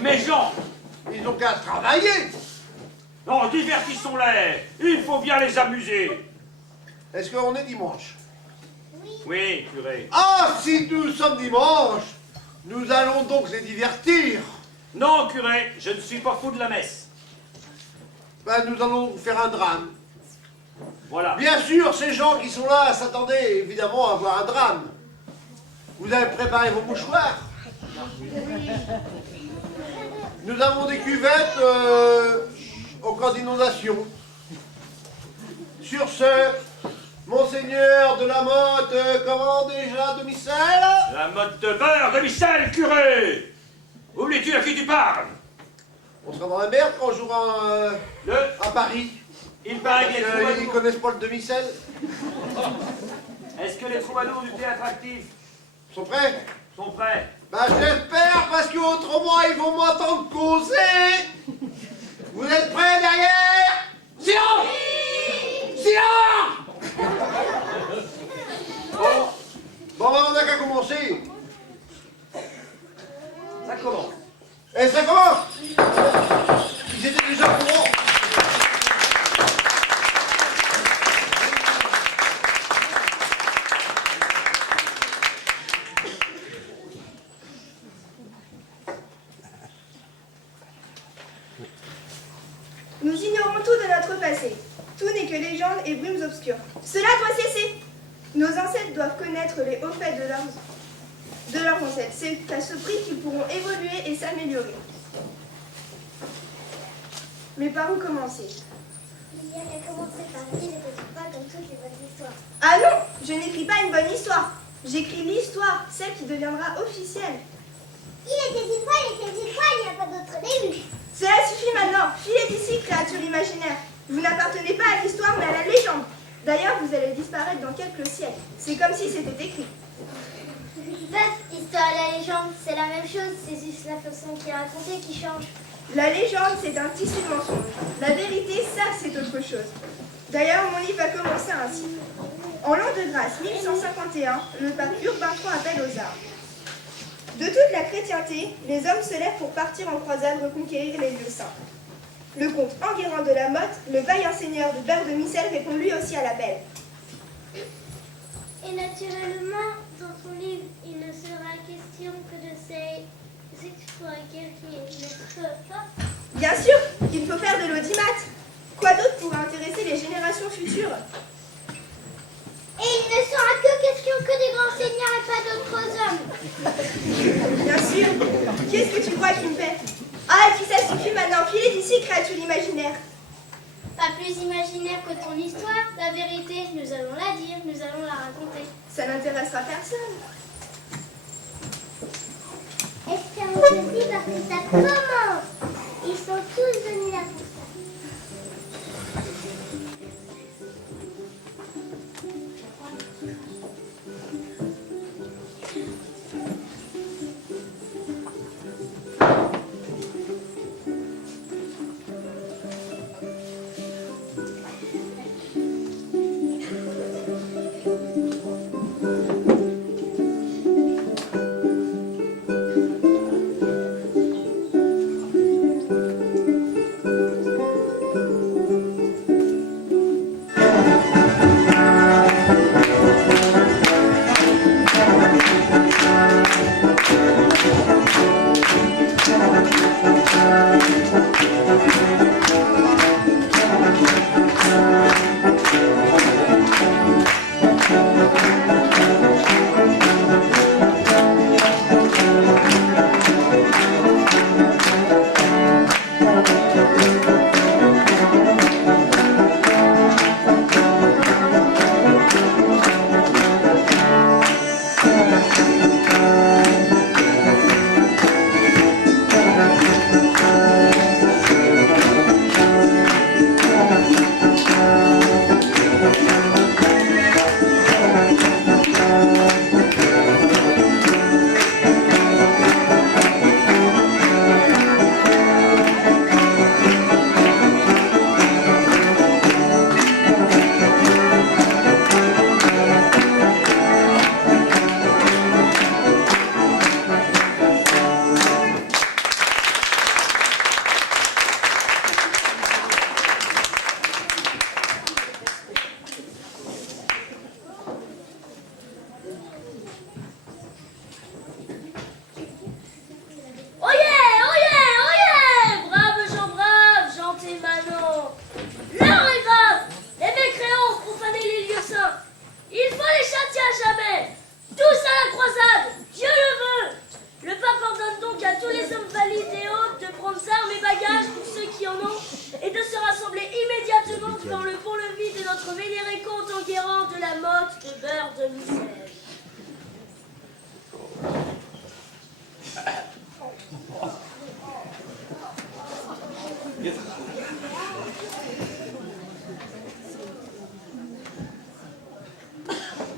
Mes gens, ils n'ont qu'à travailler. Non, divertissons-les. Il faut bien les amuser. Est-ce qu'on est dimanche? Oui, curé. Ah, si nous sommes dimanche, nous allons donc les divertir. Non, curé, je ne suis pas fou de la messe. Ben, nous allons faire un drame. Voilà. Bien sûr, ces gens qui sont là s'attendaient évidemment à voir un drame. Vous avez préparé vos mouchoirs? Nous avons des cuvettes au cas d'inondation. Sur ce, Monseigneur de la Motte, comment déjà, de Missel? La Motte de beurre de Missel, curé. Oublies-tu à qui tu parles? On sera dans la merde quand on jouera à Paris. Il paraît que les Ils troubadours... connaissent pas le demi-sel. Est-ce que les troubadours du théâtre actif Sont prêts? sont prêts? Bah j'espère, parce qu'autrement ils vont m'entendre causer. Vous êtes prêts derrière? Silence! Silence! Bon, bah, on n'a qu'à commencer. Ça commence. Et ça commence! Ils étaient déjà au courant. Nous ignorons tout de notre passé. Tout n'est que légendes et brumes obscures. Cela doit cesser. Nos ancêtres doivent connaître les hauts faits de leurs ancêtres. C'est à ce prix qu'ils pourront évoluer et s'améliorer. Mais par où commencer? Il n'y a qu'à commencer par lire et ne pas comme toutes les bonnes histoires. Ah non, je n'écris pas une bonne histoire. J'écris l'histoire, celle qui deviendra officielle. Il était une fois, il n'y a pas d'autre début. Cela suffit maintenant. Filez d'ici, créature imaginaire. Vous n'appartenez pas à l'histoire, mais à la légende. D'ailleurs, vous allez disparaître dans quelques siècles. C'est comme si c'était écrit. L'histoire et la légende, c'est la même chose. C'est juste la façon qui est racontée qui change. La légende, c'est un tissu de mensonges. La vérité, ça, c'est autre chose. D'ailleurs, mon livre va commencer ainsi. En l'an de grâce 1151, le pape Urbain III appelle aux armes. De toute la chrétienté, les hommes se lèvent pour partir en croisade reconquérir les lieux saints. Le comte Enguerrand de la Motte, le vaillant seigneur de beurre de Missel, répond lui aussi à l'appel. Et naturellement, dans ton livre, il ne sera question que de ces pensez qu'il faudrait quelqu'un pas? Bien sûr, il faut faire de l'audimat. Quoi d'autre pourrait intéresser les générations futures? Et il ne sera que question que des grands seigneurs et pas d'autres hommes. Bien sûr. Qu'est-ce que tu crois qu'il me fait? Ah, et puis ça suffit maintenant. Filez d'ici, créature imaginaire. Pas plus imaginaire que ton histoire. La vérité, nous allons la dire, nous allons la raconter. Ça n'intéressera personne. Espérons aussi parce que ça commence. Ils sont tous venus là pour ça.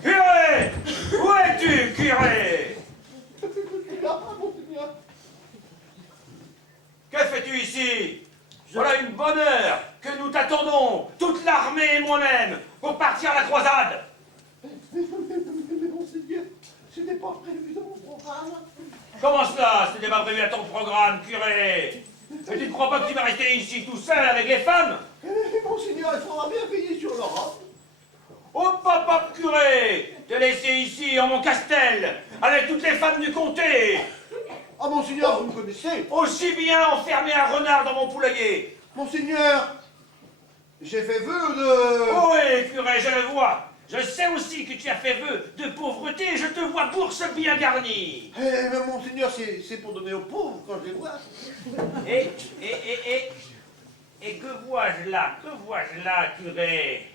Curé! Où es-tu, curé? Que fais-tu ici? Voilà une bonne heure que nous t'attendons, toute l'armée et moi-même, pour partir à la croisade. Mais monseigneur, ce n'est pas prévu dans mon programme. Comment cela? Ce n'était pas prévu à ton programme, curé? Et tu ne crois pas que tu vas rester ici tout seul avec les femmes? Monseigneur, il faudra bien payer sur l'Europe. Oh, papa curé! Te laisser ici, en mon castel, avec toutes les femmes du comté! Ah, monseigneur, vous me connaissez. Aussi bien enfermer un renard dans mon poulailler! Monseigneur, j'ai fait vœu de... Oui, curé, je le vois! Je sais aussi que tu as fait vœu de pauvreté et je te vois bourse bien garnie! Mais monseigneur, c'est pour donner aux pauvres quand je les vois. Et que vois-je là? Que vois-je là, curé?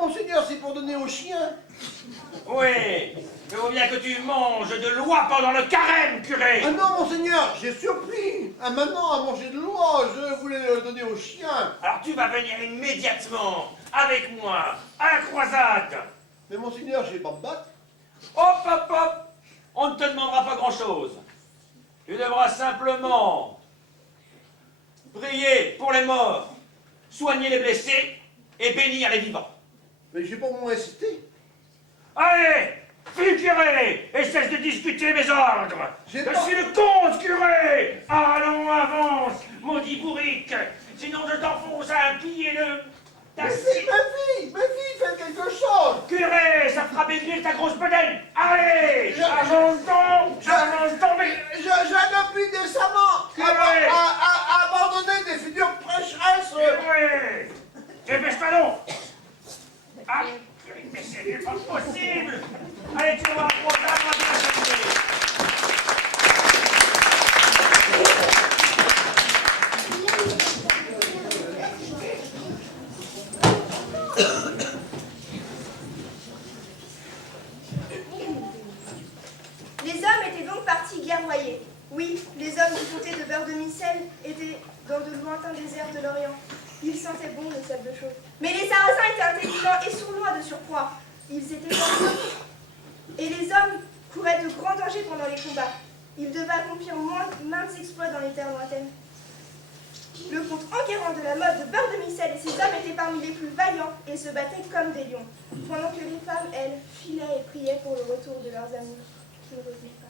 Monseigneur, c'est pour donner aux chiens. Oui, je vois bien que tu manges de l'oie pendant le carême, curé! Ah non, monseigneur, j'ai surpris. Ah, maintenant, à manger de l'oie, je voulais le donner aux chiens. Alors tu vas venir immédiatement avec moi à la croisade! Mais monseigneur, j'ai pas me battre. Hop, hop, hop! On ne te demandera pas grand-chose. Tu devras simplement prier pour les morts, soigner les blessés et bénir les vivants. Mais j'ai pas moins insisté. Allez, file curé, et cesse de discuter mes ordres. Je J'ai pas- suis le comte curé. Allons, avance, maudit bourrique, sinon je t'enfonce un pied de... Ma fille, faites quelque chose. Curé, ça fera maigrir ta grosse bedaine. Allez, Je- avance donc, mais... Je hommes étaient donc partis guerroyer. Oui, les hommes du comté de Beurre-de-Micelle étaient dans de lointains déserts de l'Orient. Ils sentaient bon le sable chaud. Mais les Sarrasins étaient intelligents et sournois de surcroît. Ils étaient dangereux. Et les hommes couraient de grands dangers pendant les combats. Ils devaient accomplir maintes exploits dans les terres lointaines. Le comte Enguerrand de la Motte de Beurre-de-Micelle et ses hommes étaient parmi les plus vaillants et se battaient comme des lions, pendant que les femmes, elles, filaient et priaient pour le retour de leurs amours qui ne revenaient pas.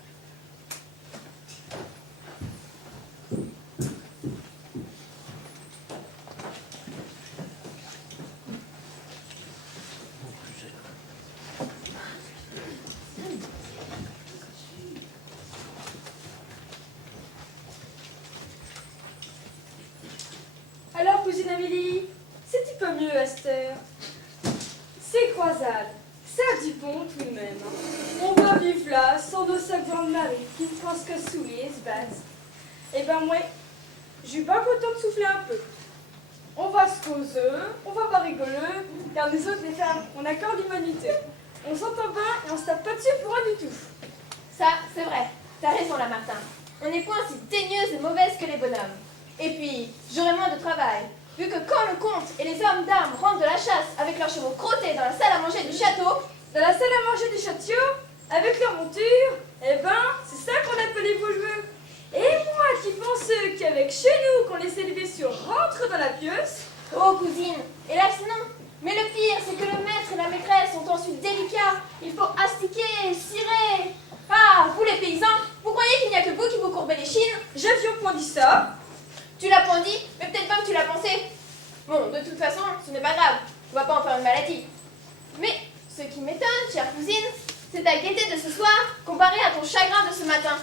Alors, cousine Amélie, c'est un peu mieux, Esther. C'est croisade, ça du bon tout de même. On va vivre là, sans nos sacs de Marie qui ne pensent qu'à saouler et se battre. Eh ben, moi, je suis pas contente de souffler un peu. On va se causer, on va pas rigoler, car nous autres, les femmes, on a cœur d'humanité. On s'entend bien et on se tape pas dessus pour rien du tout. Ça, c'est vrai. T'as raison, là, Martin. On n'est point si daigneuses et mauvaises que les bonhommes. Et puis, j'aurai moins de travail, vu que quand le comte et les hommes d'armes rentrent de la chasse avec leurs chevaux crottés dans la salle à manger du château, Dans la salle à manger du château, avec leur monture, eh ben, c'est ça qu'on appelle les beaux jeux. Et moi qui pensais qu'avec chez nous, qu'on laissait les vaisseaux rentrer dans la pieuse, oh cousine, hélas non. Mais le pire, c'est que le maître et la maîtresse sont ensuite délicats. Il faut astiquer, cirer. Ah, vous les paysans, vous croyez qu'il n'y a que vous qui vous courbez les chines? j'avions point dit ça. Tu l'as point dit, mais peut-être pas que tu l'as pensé. Bon, de toute façon, ce n'est pas grave. On va pas en faire une maladie. Mais ce qui m'étonne, chère cousine, c'est ta gaieté de ce soir comparée à ton chagrin de ce matin.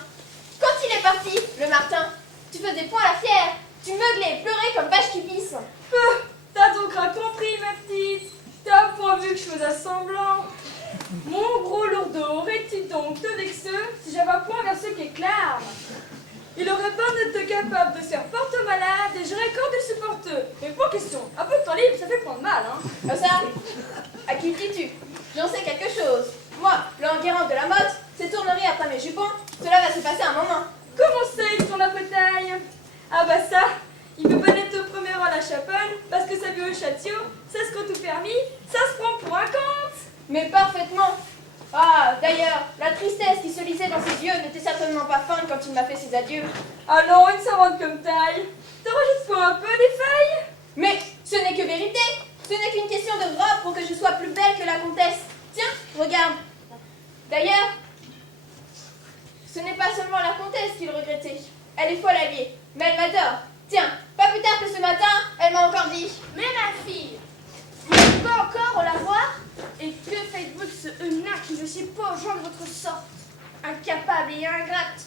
Quand il est parti, le Martin, tu faisais point la fière. Tu meuglais et pleurais comme vache qui pisse. T'as donc rien compris, ma petite. T'as point vu que je faisais semblant. Mon gros lourdeau aurait-il donc te vexeux si j'avais point versé quelques larmes? Il aurait pas été capable de se faire porte malade et j'aurais encore de supporteux. Mais pas question, un peu de temps libre, ça fait point de mal, hein. Comme ça, à qui dis-tu? J'en sais quelque chose. Moi, le Enguerrand de la Motte, ces tourneries après mes jupons, cela va se passer un moment. Comment ça, il tourne la taille? Ah bah ça, il peut pas être au premier rang à la chapelle, parce que ça vit au château, ça se compte tout permis, ça se prend pour un compte. Mais parfaitement. Ah, d'ailleurs, la tristesse qui se lisait dans ses yeux n'était certainement pas feinte quand il m'a fait ses adieux. Ah non, une savante comme taille. T'en rajoutes pas un peu des failles? Mais ce n'est que vérité. Ce n'est qu'une question de robe pour que je sois plus belle que la comtesse. Tiens, regarde. D'ailleurs, ce n'est pas seulement la comtesse qu'il regrettait. Elle est folle alliée, mais elle m'adore. Tiens, pas plus tard que ce matin, elle m'a encore dit: Mais ma fille, vous n'êtes pas encore la voir? Et que faites-vous de ce nain qui ne sait pas aux gens de votre sorte? Incapable et ingrate.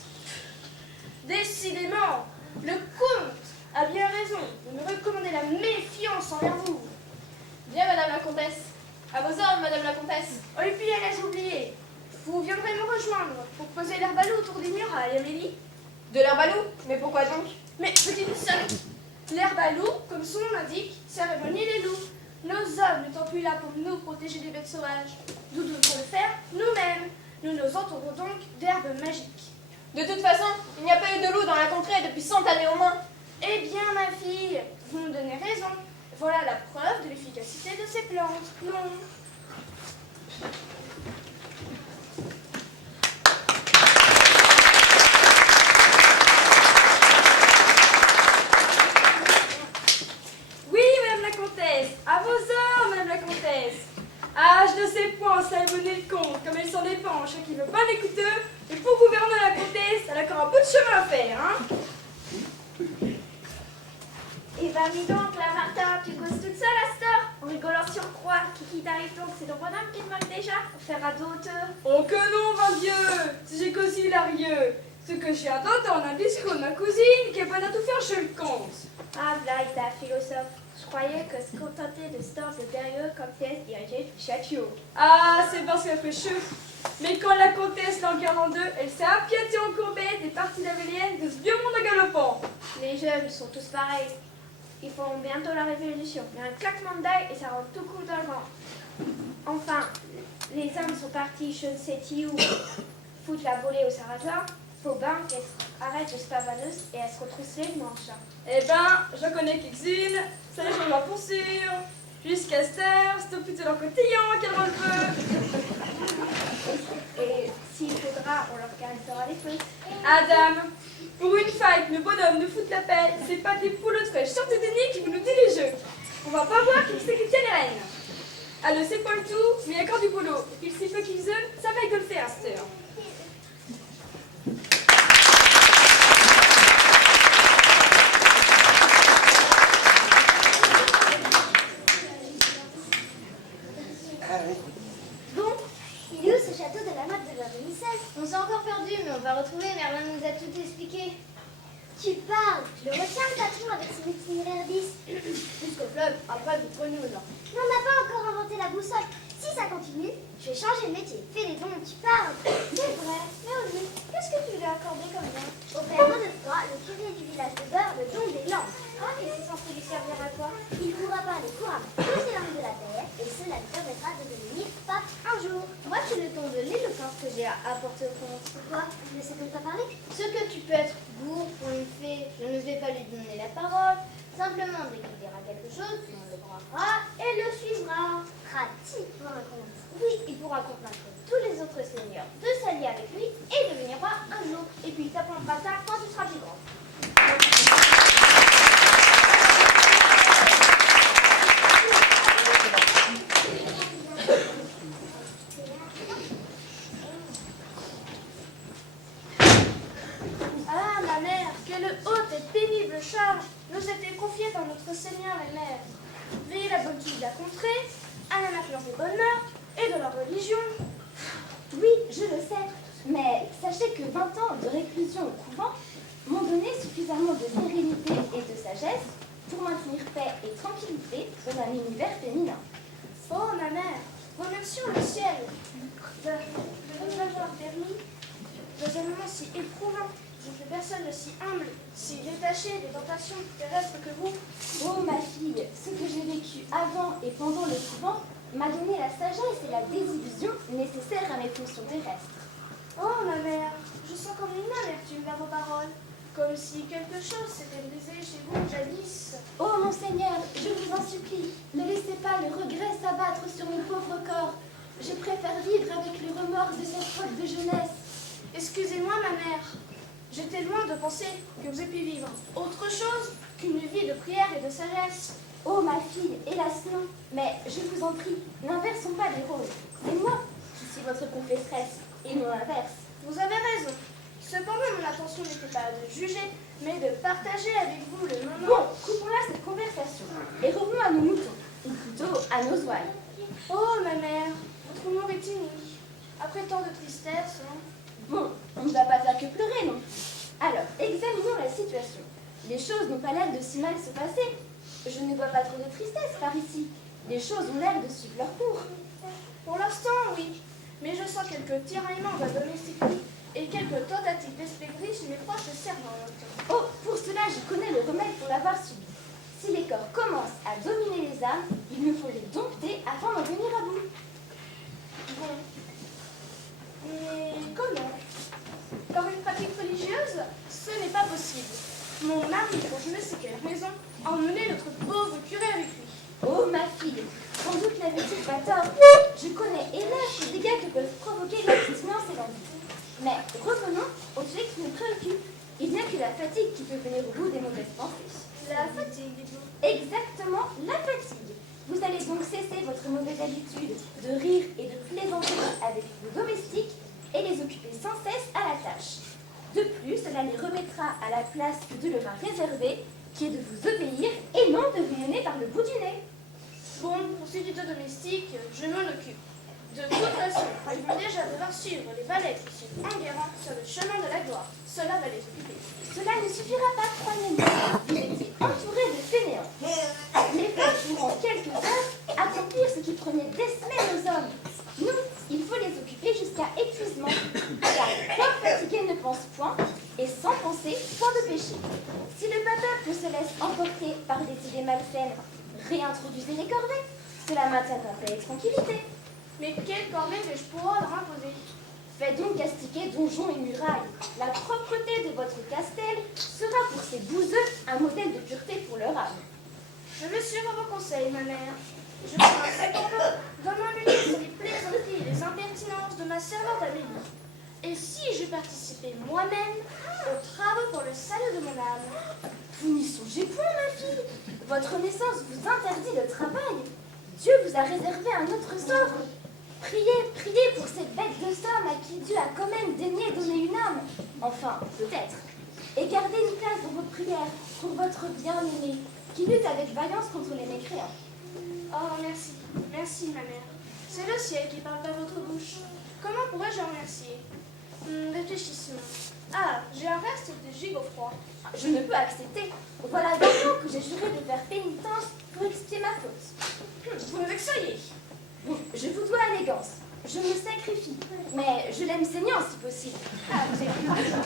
Décidément, le comte a bien raison de me recommander la méfiance envers vous. Bien, madame la comtesse. À vos ordres, madame la comtesse. Oh, et puis elle a oublié. Vous viendrez me rejoindre pour poser l'herbe à loup autour des murailles, Amélie. De l'herbe à loup? Mais pourquoi donc? Mais petite sœur, l'herbe à loup, comme son nom l'indique, sert à éloigner les loups. Nos hommes n'étant plus là pour nous protéger des bêtes sauvages, nous devons le faire nous-mêmes. Nous nous entourons donc d'herbes magiques. De toute façon, il n'y a pas eu de loup dans la contrée depuis 100 années au moins. Eh bien, ma fille, vous nous donnez raison. Voilà la preuve de l'efficacité de ces plantes. Non. Oui, madame la comtesse. À vos ordres, madame la comtesse. Ah, je ne sais point, ça a mené le compte, comme elle s'en dépenche, qui veut pas l'écouter. Et pour gouverner la comtesse, elle a encore un peu de chemin à faire, hein. Eh ben, dis donc, la Martha, tu causes toute seule à cette heure, en rigolant sur quoi? Qui t'arrive donc? C'est ton bonhomme qui te manque déjà? Faire à d'autres. Oh que non, mon Dieu. Si j'ai qu'aussi hilarieux. Ce que j'ai à d'entendre un discours de ma cousine qui est bonne à tout faire chez le comte. Ah, là, il t'a philosophe. Je croyais que se contenter de ce temps de derrière comme pièce dirigée du château. Ah, c'est parce qu'elle fait chaud. Mais quand la comtesse l'Enguerrand 2, elle s'est appiatée en courbette et partie d'Avélienne de ce vieux monde en galopant. Les jeunes sont tous pareils. Ils feront bientôt la révolution. Mais un claquement d'œil et ça rend tout court dans le vent. Enfin, les hommes sont partis je ne sais qui où. foutre la volée au sarrasin, faut bien qu'elle arrête de se pavaneuse et elle se retrousse les manches. Eh ben, je connais quelques-unes, ça les change pour sûr. Jusqu'à Esther, c'est au plutôt leur cotillon qu'elle rend le feu. Et s'il faudra, on leur caressera les feux. Adam, pour une fois que nos bonhommes nous foutent la paix, c'est pas des poules fraîches sorties des nids qui vont nous dire les jeux. On va pas voir qui c'est qui tient les rênes. Alors c'est pas le tout, mais il y a encore du boulot. Et puis s'il faut qu'ils aiment, ça va golfer à cette heure. Bon, il est où ce château de la mode de Vermicelle? On s'est encore perdu, mais on va retrouver. Merlin nous a tout expliqué. Tu parles, je le retiens le patron avec son itinéraire 10. Jusqu'au fleuve, après vous prenez au nord. Mais on n'a pas encore inventé la boussole. Si ça continue, je vais changer de métier. Fais les dons, tu parles. C'est vrai, mais Oli, qu'est-ce que tu lui as accordé comme bien? Au père de Troyes, le curé du village de Beurre, le don des langues. Ah, et c'est censé lui servir à quoi? Il pourra parler couramment toutes les langues de la terre et cela lui permettra de devenir pape un jour. Moi, c'est le ton de l'éloquence que j'ai apporté au prince. Pourquoi? Il ne sait donc pas parler? Ce que tu peux être gourd pour une fée, je ne vais pas lui donner la parole. Simplement, dès qu'il dira quelque chose, on le braquera et le suivra. Pratique pour un conte. Oui, il pourra convaincre tous les autres seigneurs de s'allier avec lui et devenir roi un jour. Et puis, il t'apprendra ça quand tu seras plus grand. Ah, ma mère, quelle haute et pénible charge nous était confiée par notre Seigneur et Mère. Veiller la bonne vie de la contrée, à la maintenance des bonnes mœurs et de leur religion. Oui, je le sais, mais sachez que 20 ans de réclusion au couvent m'ont donné suffisamment de sérénité et de sagesse pour maintenir paix et tranquillité dans un univers féminin. Oh, ma mère, remercions le ciel de nous avoir permis dans un moment si éprouvant, de personne si humble, si détachée des tentations terrestres que vous. Oh ma fille, ce que j'ai vécu avant et pendant le couvent m'a donné la sagesse et la désillusion nécessaires à mes fonctions terrestres. Oh, ma mère, je sens comme une amertume dans vos paroles, comme si quelque chose s'était brisé chez vous jadis. Oh monseigneur, je vous en supplie, ne laissez pas le regret s'abattre sur mon pauvre corps. Je préfère vivre avec le remords de cette faute de jeunesse. Excusez-moi, ma mère. J'étais loin de penser que vous ayez pu vivre autre chose qu'une vie de prière et de sagesse. Oh ma fille, hélas non, mais je vous en prie, n'inversons pas les rôles. C'est moi qui suis votre confesseresse, et non l'inverse. Vous avez raison. Cependant, mon intention n'était pas de juger, mais de partager avec vous le moment. Bon, coupons là cette conversation, et revenons à nos moutons, ou plutôt à nos ouailles. Oh, ma mère, votre humour est unique. Après tant de tristesse, hein. Bon, on ne va pas faire que pleurer, non? Alors, examinons la situation. Les choses n'ont pas l'air de si mal se passer. Je ne vois pas trop de tristesse par ici. Les choses ont l'air de suivre leur cours. Pour l'instant, oui. Mais je sens quelques tiraillements de domestique et quelques tentatives d'espièglerie chez mes proches servantes. Oh, pour cela, je connais le remède pour l'avoir subi. Si les corps commencent à dominer les âmes, il me faut les dompter afin d'en venir à bout. Bon. Mais comment? Par une pratique religieuse, ce n'est pas possible. Mon mari, pour je ne sais quelle raison, a emmené notre pauvre curé avec lui. Oh, ma fille, sans doute n'avait-il pas tort. Je connais hélas les dégâts que peuvent provoquer l'abstinence et l'envie. Mais revenons au sujet qui nous préoccupe. Il n'y a que la fatigue qui peut venir au bout des mauvaises pensées. La fatigue, dites-vous. Exactement, la fatigue. Vous allez donc cesser votre mauvaise habitude de rire et de plaisanter avec vos domestiques et les occuper sans cesse à la tâche. De plus, cela les remettra à la place que Dieu leur a réservée, qui est de vous obéir et non de vous mener par le bout du nez. Bon, pour ce qui est domestique, je m'en occupe. De toute façon, ils vont déjà devoir suivre les valets qui suivent Enguerrand sur le chemin de la gloire. Cela va les occuper. Cela ne suffira pas, croyez-moi. Vous étiez entourés de fainéants. Les femmes pourront quelques heures accomplir ce qui prenait des semaines aux hommes. Nous, il faut les occuper jusqu'à épuisement. Car corps fatigué ne pense point, et sans penser, point de péché. Si le peuple se laisse emporter par des idées malsaines, réintroduisez les corvées. Cela maintient un paix et tranquillité. Mais quelle corvée vais-je pouvoir leur imposer? Faites donc astiquer donjons et murailles. La propreté de votre castel sera pour ces bouseux un modèle de pureté pour leur âme. Je me suis à vos conseils, ma mère. Je ferai pour peu dans ma sur les plaisanteries et les impertinences de ma servante Amélie. Et si je participais moi-même aux travaux pour le salut de mon âme? Vous n'y songez point, ma fille. Votre naissance vous interdit le travail. Dieu vous a réservé un autre sort. Priez, priez pour cette bête de somme à qui Dieu a quand même daigné donner une âme. Enfin, peut-être. Et gardez une place dans vos prières pour votre bien-aimé, qui lutte avec vaillance contre les mécréants. Oh, merci. Merci, ma mère. C'est le ciel qui parle par votre bouche. Comment pourrais-je en remercier? Réfléchissons. Ah, j'ai un reste de gigot froid. Je ne peux accepter. Voilà maintenant que j'ai juré de faire pénitence pour expier ma faute. Vous me vexeriez. Je vous dois allégance. Je me sacrifie. Mais je l'aime saignant si possible. Ah, vous avez raison.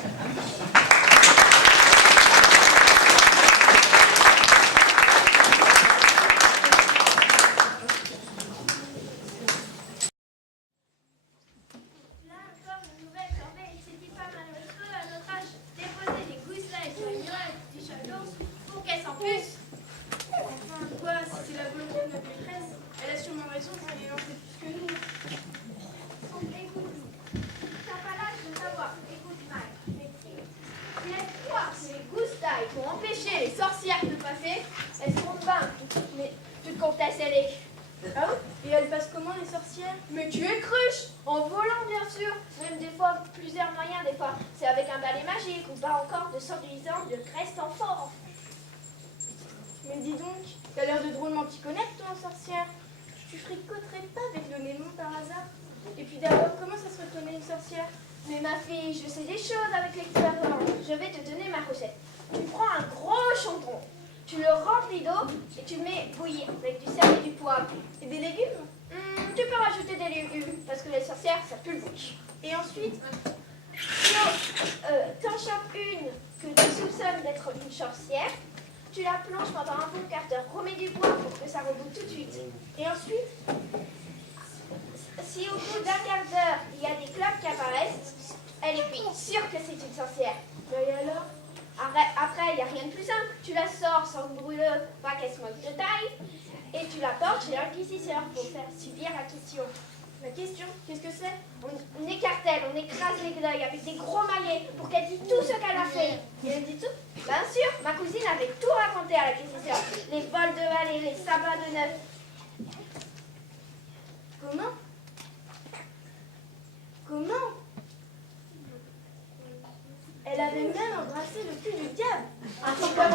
Mais tu es cruche! En volant, bien sûr! Même des fois, plusieurs moyens, des fois. C'est avec un balai magique ou pas encore de séduisant de graisse en forme. Mais dis donc, t'as l'air de drôlement t'y connaître, toi, en sorcière. Tu fricoterais pas avec le Némon par hasard? Et puis d'abord, comment ça se retournait une sorcière? Mais ma fille, je sais des choses avec l'expérience. Je vais te donner ma recette. Tu prends un gros chaudron, tu le remplis d'eau et tu le mets bouillir avec du sel et du poivre. Et des légumes? Tu peux rajouter des légumes parce que les sorcières, ça pue le bouche. Et ensuite? T'en chopes une que tu soupçonnes d'être une sorcière. Tu la plonges pendant un bon quart d'heure. Remets du bois pour que ça reboute tout de suite. Et ensuite? Si au bout d'un quart d'heure, il y a des clopes qui apparaissent, elle est cuite, sûre que c'est une sorcière. Et alors? Après, il n'y a rien de plus simple. Tu la sors sans brûler, pas qu'elle se moque de taille, et tu la portes chez l'inquisiteur pour faire subir la question. La question, qu'est-ce que c'est? On écartèle, on écrase les deuils avec des gros maillets pour qu'elle dise tout ce qu'elle a fait. Et elle dit tout? Bien sûr, ma cousine avait tout raconté à l'inquisiteur. Les vols de vallée, les sabbats de neuf. Comment? Comment? Elle avait même embrassé le cul du diable. Ah, c'est comme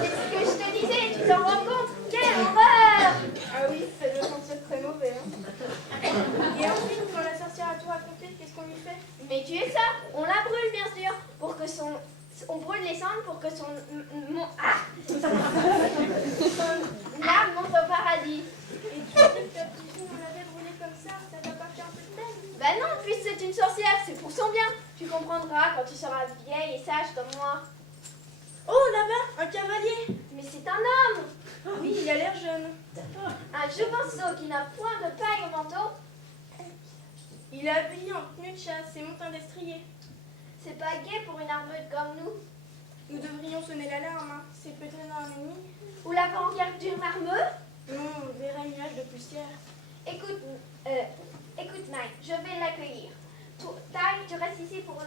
c'est ce que je te disais, tu t'en rends compte? Quelle horreur! Ah oui, ça doit sentir très mauvais. Et ensuite, quand la sorcière a tout raconté, qu'est-ce qu'on lui fait? Mais tu es ça, on la brûle bien sûr, pour que son... On brûle les cendres pour que son... l'âme monte au paradis. Et tu sais que si on l'avait brûlée comme ça va pas faire un peu de peine? Ben non, puisque c'est une sorcière, c'est pour son bien. Tu comprendras quand tu seras vieille et sage comme moi. Oh, là-bas, un cavalier! Mais c'est un homme! Oui, il a l'air jeune. Un jouvenceau qui n'a point de paille au manteau. Il est habillé en tenue de chasse et monte un destrier. C'est pas gai pour une armeuse comme nous. Nous devrions sonner l'alarme, hein. C'est peut-être un ennemi. Ou la banquière d'une armeuse. Non, on verra un nuage de poussière. Écoute, Mike, je vais l'accueillir. Taille, tu restes ici pour...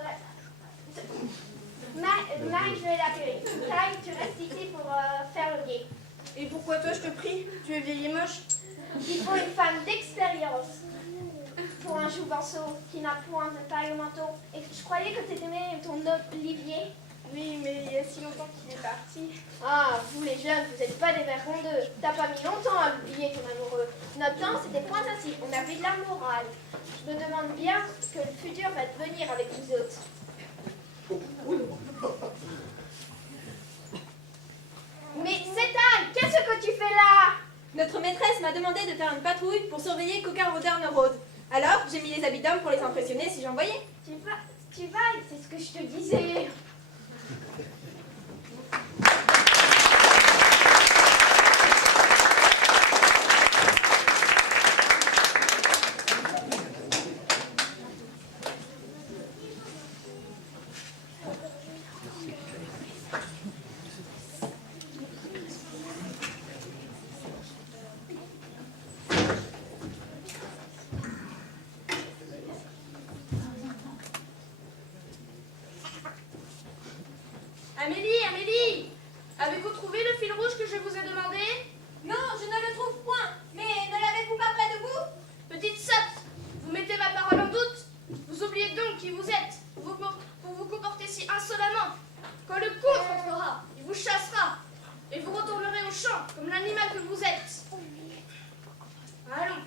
Mike, je vais l'accueillir. Taille, tu restes ici pour faire le guet. Et pourquoi toi, je te prie? Tu es vieille et moche. Il faut une femme d'expérience pour un jouvenceau qui n'a point de paille au manteau. Et je croyais que tu aimais ton Olivier. Oui, mais il y a si longtemps qu'il est parti. Ah, vous les jeunes, vous n'êtes pas des verres rondeux. T'as pas mis longtemps à oublier ton amoureux. Notre temps, c'était point ainsi. On avait de la morale. Je me demande bien ce que le futur va devenir avec vous autres. Mais c'est Anne, qu'est-ce que tu fais là? Notre maîtresse m'a demandé de faire une patrouille pour surveiller qu'aucun rôdeur ne rôde. Alors, j'ai mis les habits d'homme pour les impressionner si j'en voyais. Tu vas, c'est ce que je te disais. Amélie, Amélie, avez-vous trouvé le fil rouge que je vous ai demandé? Non, je ne le trouve point. Mais ne l'avez-vous pas près de vous? Petite sotte, vous mettez ma parole en doute? Vous oubliez donc qui vous êtes pour vous comporter si insolemment. Quand le comte rentrera, il vous chassera et vous retournerez au champ comme l'animal que vous êtes. Allons,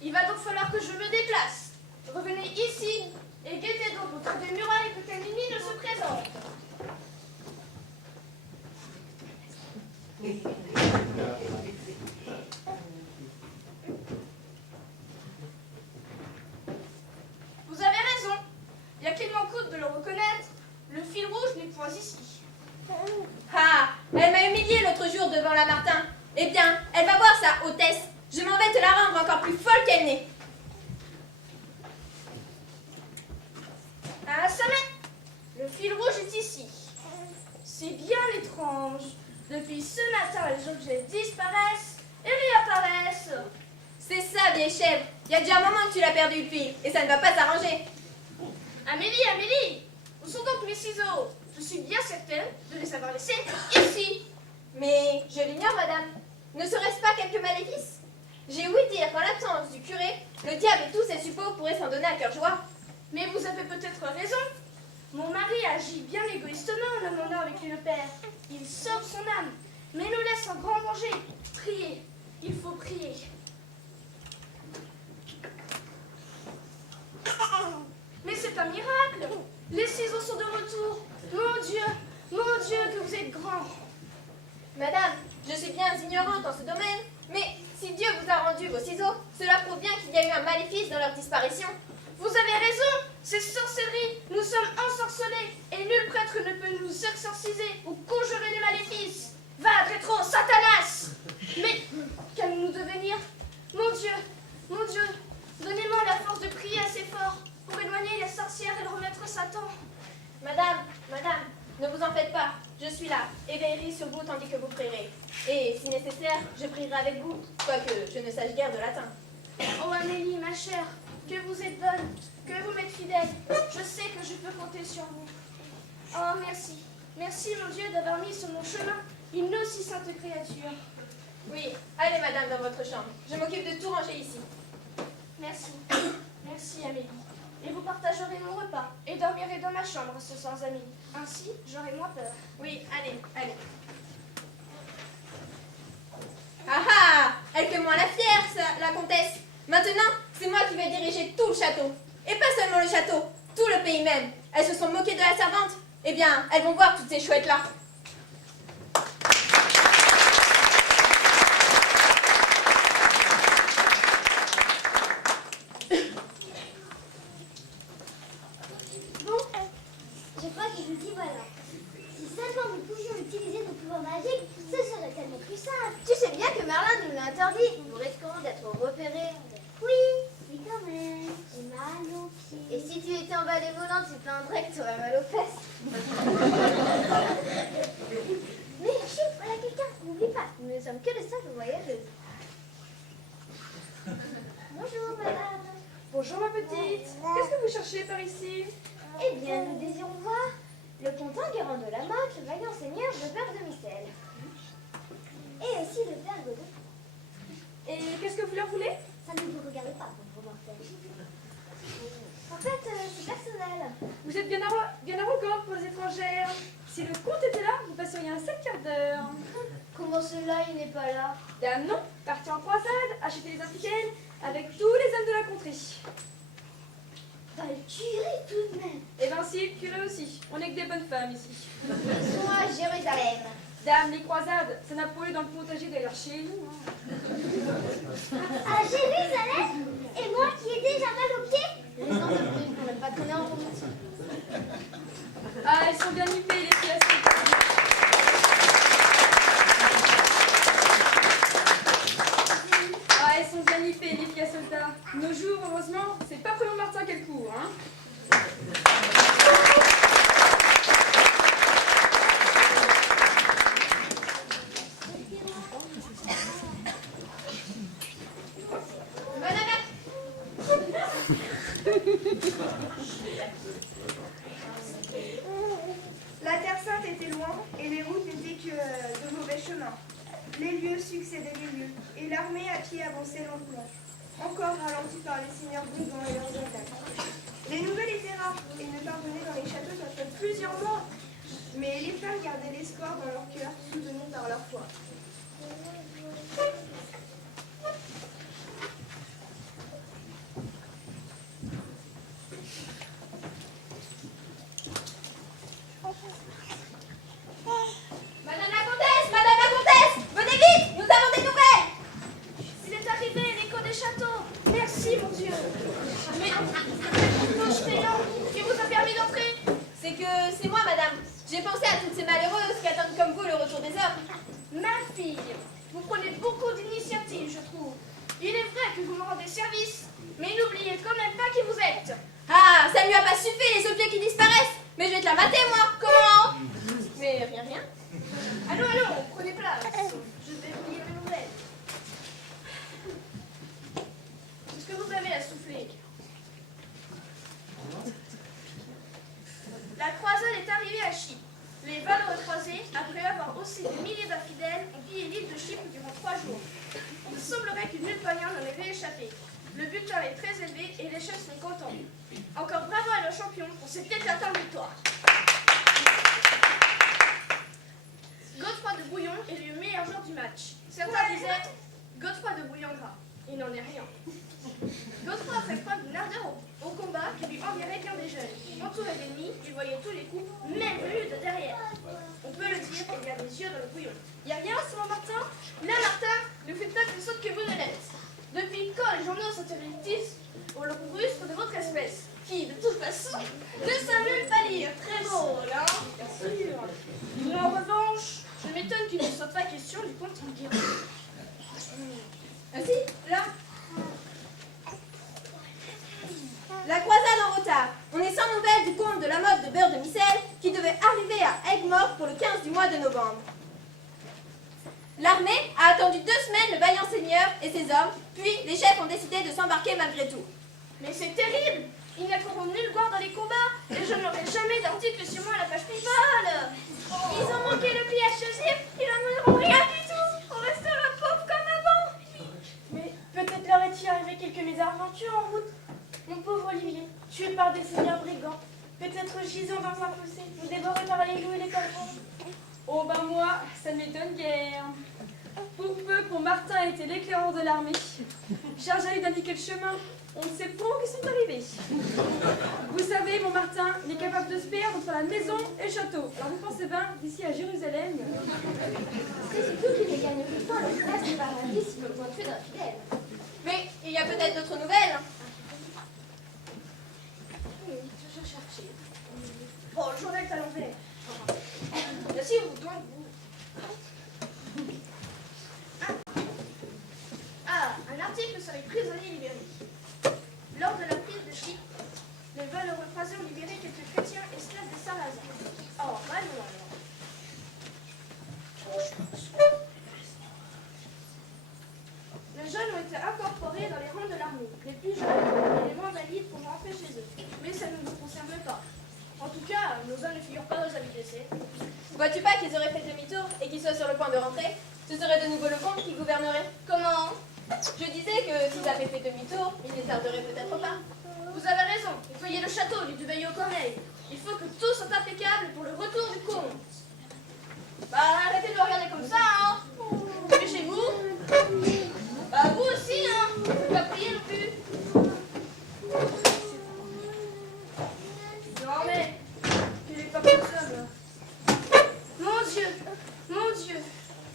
il va donc falloir que je me déplace. Revenez ici et guettez donc autour des murailles que Camille ne se présente. Vous avez raison. Bien qu'il m'en coûte de le reconnaître, le fil rouge n'est point ici. Ah, elle m'a humiliée l'autre jour devant la Martin. Eh bien, elle va voir sa hautesse. Je m'en vais te la rendre encore plus folle qu'elle n'est. Ah, Samet, le fil rouge est ici. C'est bien étrange. Depuis ce matin, les objets disparaissent et réapparaissent. C'est ça, vieille chèvre. Il y a déjà un moment que tu l'as perdu le fil, et ça ne va pas s'arranger. Amélie, Amélie, où sont donc mes ciseaux? Je suis bien certaine de les avoir laissés ici. Mais je l'ignore, madame. Ne serait-ce pas quelque maléfice? J'ai ouï dire qu'en l'absence du curé, le diable et tous ses suppôts pourraient s'en donner à cœur joie. Mais vous avez peut-être raison. Mon mari agit bien égoïstement en amenant avec lui le Père. Il sauve son âme, mais nous laisse en grand danger. Priez, il faut prier. Mais c'est un miracle. Les ciseaux sont de retour. Mon Dieu, que vous êtes grand. Madame, je suis bien ignorante en ce domaine, mais si Dieu vous a rendu vos ciseaux, cela prouve bien qu'il y a eu un maléfice dans leur disparition. Vous avez raison, c'est sorcellerie. Nous sommes ensorcelés et nul prêtre ne peut nous exorciser ou conjurer les maléfices. Va, rétro, Satanas! Mais qu'allons-nous devenir? Mon Dieu, donnez-moi la force de prier assez fort pour éloigner les sorcières et remettre Satan. Madame, ne vous en faites pas, je suis là et veillerai sur vous tandis que vous prierez. Et si nécessaire, je prierai avec vous, quoique je ne sache guère de latin. Oh Amélie, ma chère, que vous êtes bonne, que vous m'êtes fidèle. Je sais que je peux compter sur vous. Oh, merci. Merci, mon Dieu, d'avoir mis sur mon chemin une aussi sainte créature. Oui, allez madame dans votre chambre. Je m'occupe de tout ranger ici. Merci. Merci, Amélie. Et vous partagerez mon repas et dormirez dans ma chambre ce soir, amis. Ainsi, j'aurai moins peur. Oui, allez. Ah ah, elle fait moins la fière, la comtesse. Maintenant, c'est moi qui vais diriger tout le château. Et pas seulement le château, tout le pays même. Elles se sont moquées de la servante. Eh bien, elles vont voir toutes ces chouettes-là. Bon, je crois que je vous dis voilà. Si seulement nous pouvions utiliser nos pouvoirs magiques, ce serait tellement plus simple. Tu sais bien que Merlin nous l'a interdit. Nous risquons d'être repérés. Oui, quand même. J'ai mal aux pieds. Et si tu étais en balai volant, tu te plaindrais que tu aurais mal aux fesses. Mais chut, voilà quelqu'un. N'oublie pas, nous ne sommes que de simples voyageuses. Bonjour, madame. Bonjour ma petite. Qu'est-ce que vous cherchez par ici? Eh bien, nous désirons voir le comte Enguerrand de la Motte, le vaillant seigneur de Père de Micelle. Et aussi le père Godot. Et qu'est-ce que vous leur voulez? Ça ne vous regarde pas, pauvre mortel. En fait, c'est personnel. Vous êtes bien arrogante pour les étrangères. Si le comte était là, vous passeriez un sale quart d'heure. Comment cela, il n'est pas là? Dame non, parti en croisade, acheter les africaines avec tous les hommes de la contrée. Bah, le curé tout de même. Et ben si, le curé aussi. On est que des bonnes femmes ici. Ils sont à Jérusalem. Dame, les croisades, ça n'a pas eu dans le potager d'ailleurs chez nous. À Jérusalem? Et moi qui ai déjà mal aux pieds? Les gens ne pourraient pas tourner en route. Ah, elles sont bien nippées les filles à ce Ah, elles sont bien nippées les filles à soldats. Nos jours, heureusement, c'est pas Prénom Martin qu'elles courent, hein. La Terre chemin. Les lieux succédaient les lieux, et l'armée à pied avançait lentement, encore ralentie par les seigneurs brigands et leurs attaques. Les nouvelles étaient rares et ne parvenaient dans les châteaux qu'après plusieurs mois. Mais les femmes gardaient l'espoir dans leur cœur, soutenues par leur foi. Madame la comtesse, venez vite, nous avons des nouvelles. Il est arrivé, l'écho des châteaux. Merci, mon Dieu. Mais dois-je payant qui vous a permis d'entrer? C'est que c'est moi, madame. J'ai pensé à toutes ces malheureuses qui attendent comme vous le retour des hommes. Ma fille, vous prenez beaucoup d'initiatives, je trouve. Il est vrai que vous me rendez service, mais n'oubliez quand même pas qui vous êtes. Ah, ça ne lui a pas suffi, les sous-pieds qui disparaissent. Mais je vais te la mater, moi. Comment? Mais rien. Allons, allons, prenez place. Je vais vous lire une nouvelle. Qu'est-ce que vous avez à souffler? La croisade est arrivée à Chypre. Les valeureux croisés, après avoir haussé des milliers d'infidèles, ont pillé l'île de Chypre durant 3 jours. Il semblerait qu'une nulle païen n'en ait échappé. Le butin est très élevé et les chefs sont contents. Encore bravo à nos champions pour cette éclatante victoire. Godefroy de Bouillon est le meilleur joueur du match. Certains disaient Godefroy de Bouillon gras. Il n'en est rien. Godefroy a fait preuve d'une ardeur au combat qui lui envirait bien des jeunes. Entouré d'ennemis, il voyait tous les coups, même venus de derrière. On peut le dire, il y a des yeux dans le bouillon. Y a rien, Simon Martin? Là, Martin, ne faites pas plus saute que vous ne l'êtes. Depuis quand les journaux s'intéressent au rustre de votre espèce, qui, de toute façon, ne savent même pas lire? Très drôle, hein? Bien sûr. Mais en revanche, je m'étonne qu'il ne soit pas question du comte Guérin. Ah si, là. La croisade en retard. On est sans nouvelles du comte de la mode de beurre de Micelle qui devait arriver à Aigues-Mortes pour le 15 du mois de novembre. L'armée a attendu 2 semaines le vaillant seigneur et ses hommes, puis les chefs ont décidé de s'embarquer malgré tout. Mais c'est terrible! Ils n'accourront nulle gloire dans les combats, et je n'aurai jamais d'article sur moi à la page people! Ils ont manqué le pied à choisir, ils n'en rien du tout! On restera pauvre comme avant! Mais peut-être leur est-il arrivé quelques mésaventures en route? Mon pauvre Olivier, tué par des seigneurs brigands, peut-être gisant dans un fossé, ou dévoré par les loups et les corbeaux. Oh ben moi, ça ne m'étonne guère. Pour peu que mon Martin ait été l'éclaireur de l'armée, chargé à lui d'indiquer le chemin, on ne sait pas où ils sont arrivés. Vous savez, mon Martin, il est capable de se perdre entre la maison et le château. Alors vous pensez bien, d'ici à Jérusalem... C'est surtout qu'il ne gagnerait pas le place du paradis si le point tué d'un fidèle. Mais il y a peut-être d'autres nouvelles. Je cherchais. Oh, le journal est à l'envers. Merci, vous donc vous. Ah, un article sur les prisonniers libérés. Lors de la prise de Chypre, les valeureux croisés ont libéré quelques chrétiens esclaves de Saint-Lazare. Oh, allons alors. Les jeunes ont été incorporés dans les rangs de l'armée. Les plus jeunes et les moins valides pour rentrer chez eux. Mais ça ne nous concerne pas. En tout cas, nos hommes ne figurent pas aux avis d'essai. Vois-tu pas qu'ils auraient fait demi-tour et qu'ils soient sur le point de rentrer? Ce serait de nouveau le comte qui gouvernerait. Comment? Je disais que s'ils avaient fait demi-tour, ils ne tarderaient peut-être pas. Vous avez raison, nettoyez le château, lui veiller aux corneilles. Il faut que tout soit impeccable pour le retour du comte. Bah, arrêtez de me regarder comme ça, hein. Mais chez vous, bah vous aussi, hein. Vous ne pas prier non plus. Non mais, qu'il est pas possible. Mon Dieu,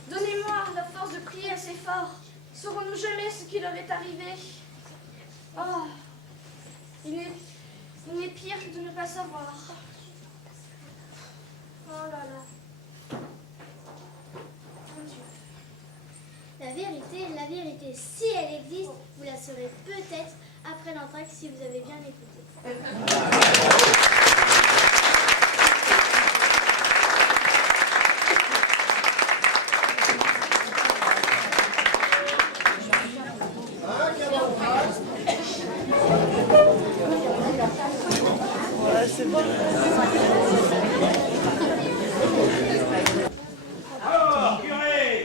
donnez-moi la force de prier assez fort. Saurons-nous jamais ce qui leur est arrivé? Oh, il n'est pire que de ne pas savoir. Oh là là. Mon Dieu. La vérité, si elle existe, vous la saurez peut-être après l'entracte si vous avez bien écouté. Alors, curé,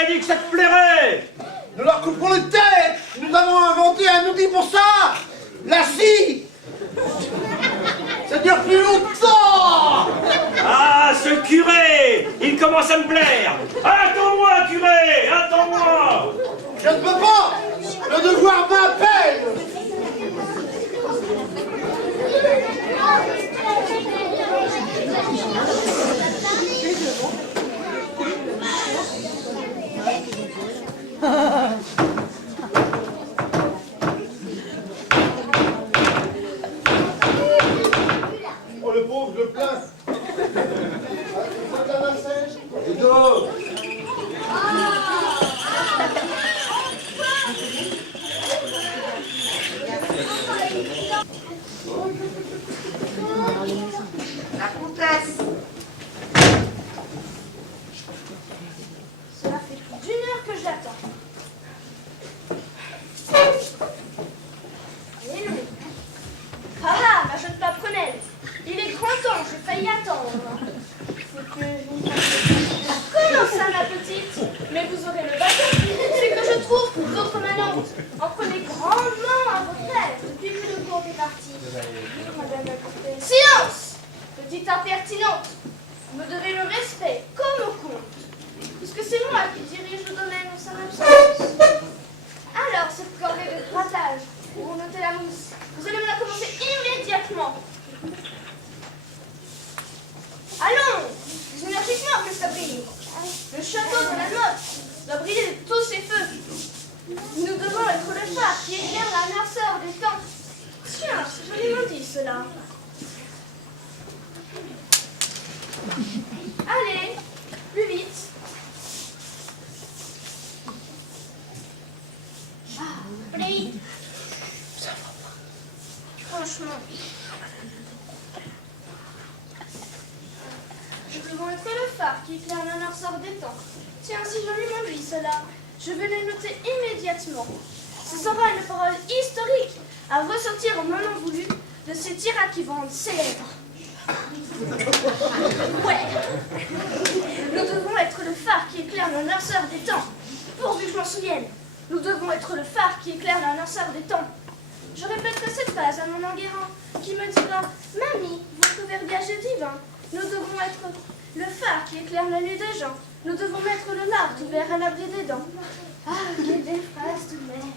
a dit que ça te plairait? Nous leur coupons les têtes. Nous avons inventé un outil pour ça. La scie. Ça dure plus longtemps. Ah, ce curé! Il commence à me plaire! Attends-moi, curé! Attends-moi! Je ne peux pas. Le devoir m'appelle. Oh le pauvre, je le plains. Et dos. La comtesse. Cela fait plus d'une heure que je l'attends. Allez, non. Ah, ma jeune paprenelle. Il est grand temps, j'ai failli attendre. C'est que je ne Comment ça, ma petite? Mais vous aurez le bâton. C'est que je trouve que vous autres manantes en prenez grandement à votre aise depuis que le cours est parti. Madame la comtesse. Silence! Petite impertinente. Vous me devez le respect, comme au comte. Puisque c'est moi qui dirige le domaine en son absence. Alors, cette corvée de grattage, où vous notez la mousse, vous allez me la commencer immédiatement. Allons, plus énergiquement que ça brille. Le château de la Motte doit briller de tous ses feux. Nous devons être le phare qui éclaire la noirceur des temps. Tiens, c'est joliment dit cela. Allez, plus vite. Plus vite. Franchement. Nous devons être le phare qui éclaire la noirceur des temps. Tiens, si joliment dit cela, je vais les noter immédiatement. Ce sera une parole historique à ressortir au moment voulu de ces tirades qui vont rendre célèbres. Ouais. Nous devons être le phare qui éclaire la noirceur des temps. Pourvu que je m'en souvienne. Nous devons être le phare qui éclaire la noirceur des temps. Je répéterai cette phrase à mon enguerrand qui me dira « Mamie, votre verbiage est divin. Nous devons être le phare qui éclaire la nuit des gens. Nous devons mettre le lard ouvert à l'abri des dents. » Ah, quelle belle phrase de mère.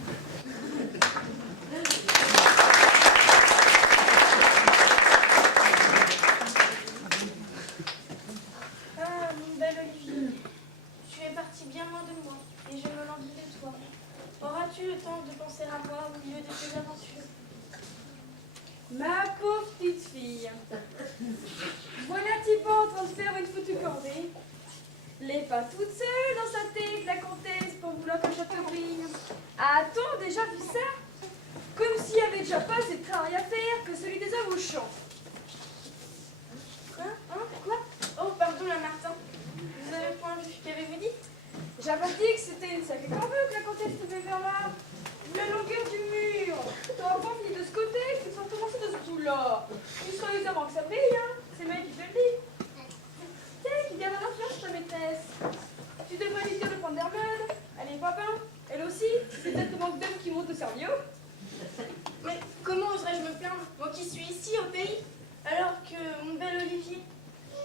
Ah, mon bel Olivier, tu es parti bien loin de moi, et je me languis de toi. Auras-tu le temps de penser à moi au milieu de tes aventures? Ma pauvre petite fille, voilà-t-il pas en train de faire une foutue corvée? Les pas toute seule dans sa tête, la comtesse, pour vouloir que le château brille. A-t-on déjà vu ça? Comme s'il n'y avait déjà pas assez de travail à faire que celui des avouchants. Quoi? Hein? Quoi? Oh, pardon, la Martin. Vous avez point vu. Qu'avez-vous dit? J'avais dit que c'était une sacrée corvée que la comtesse devait faire là. La longueur du mur. T'auras pas fini de ce côté, que tu vas commencer de ce bout-là. Tu seras les avant que ça brille, hein. C'est moi qui te le dis. Tiens, qui vient maintenant faire ta maîtresse. Tu devrais lui dire de prendre des remèdes. Allez, papa. Elle aussi, c'est peut-être le manque d'œufs qui monte au cerveau. Mais comment oserais-je me plaindre, moi qui suis ici au pays, alors que mon bel Olivier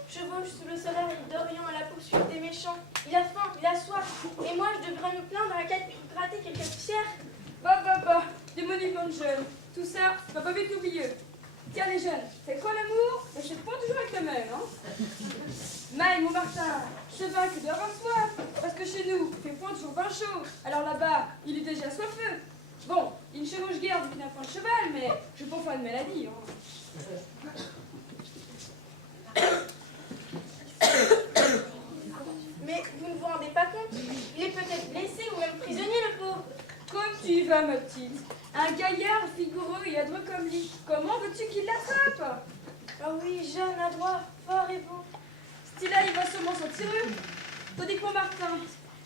chevauche sous le soleil d'Orient à la poursuite des méchants? Il a faim, il a soif, et moi je devrais me plaindre à gratter quelques poussières. Bah, démoniquement de jeunes. Tout ça va pas vite oublier. Tiens les jeunes, c'est quoi l'amour? Mais je sais pas toujours avec la même, hein. Maï, mon Martin, je sais pas que tu dois avoir soif, parce que chez nous, il fait point toujours bien chaud. Alors là-bas, il est déjà soifeux. Bon, il ne chevauche guère depuis qu'il n'a point de cheval, mais je peux pas faire une maladie, hein. Mais vous ne vous rendez pas compte, il est peut-être blessé ou même prisonnier, le pauvre. Comme tu vas, ma petite. Un gaillard vigoureux et adroit comme lui. Comment veux-tu qu'il l'attrape? Oh oui, jeune, adroit, fort et beau. Style-là, il va sûrement s'en tirer. Tandis que mon Martin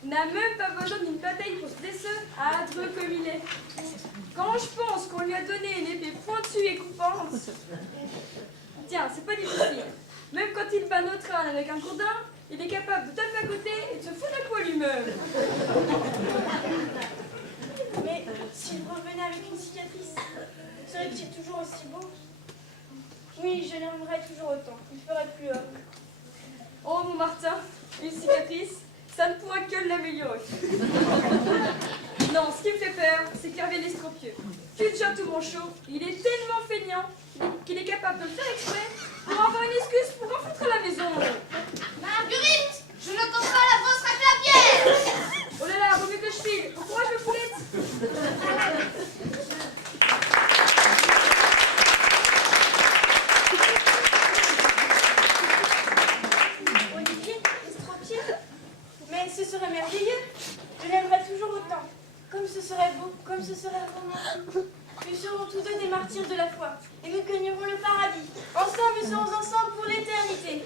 n'a même pas besoin d'une bataille pour se descendre, adroit comme il est. Quand je pense qu'on lui a donné une épée pointue et coupante, tiens, c'est pas difficile. Même quand il bat notre âne avec un gourdin, il est capable de taper à côté et de se foutre à poil lui-même. Mais s'il revenait avec une cicatrice, serait-il toujours aussi beau? Oui, je l'aimerais toujours autant. Il ferait plus homme. Oh mon Martin, une cicatrice, ça ne pourra que l'améliorer. Non, ce qui me fait peur, c'est qu'Hervé l'estropieux, qui est déjà tout manchot, il est tellement feignant qu'il est capable de le faire exprès pour avoir une excuse pour en foutre à la maison. Marguerite, je ne compte pas la vôtre avec la pierre. Oh là là, vaut mieux que je file. Au courage, mes poulettes. Olivier, estropié? Mais ce serait merveilleux. Je l'aimerais toujours autant. Comme ce serait beau, comme ce serait romantique. Nous serons tous deux des martyrs de la foi. Et nous gagnerons le paradis. Ensemble, nous serons ensemble pour l'éternité.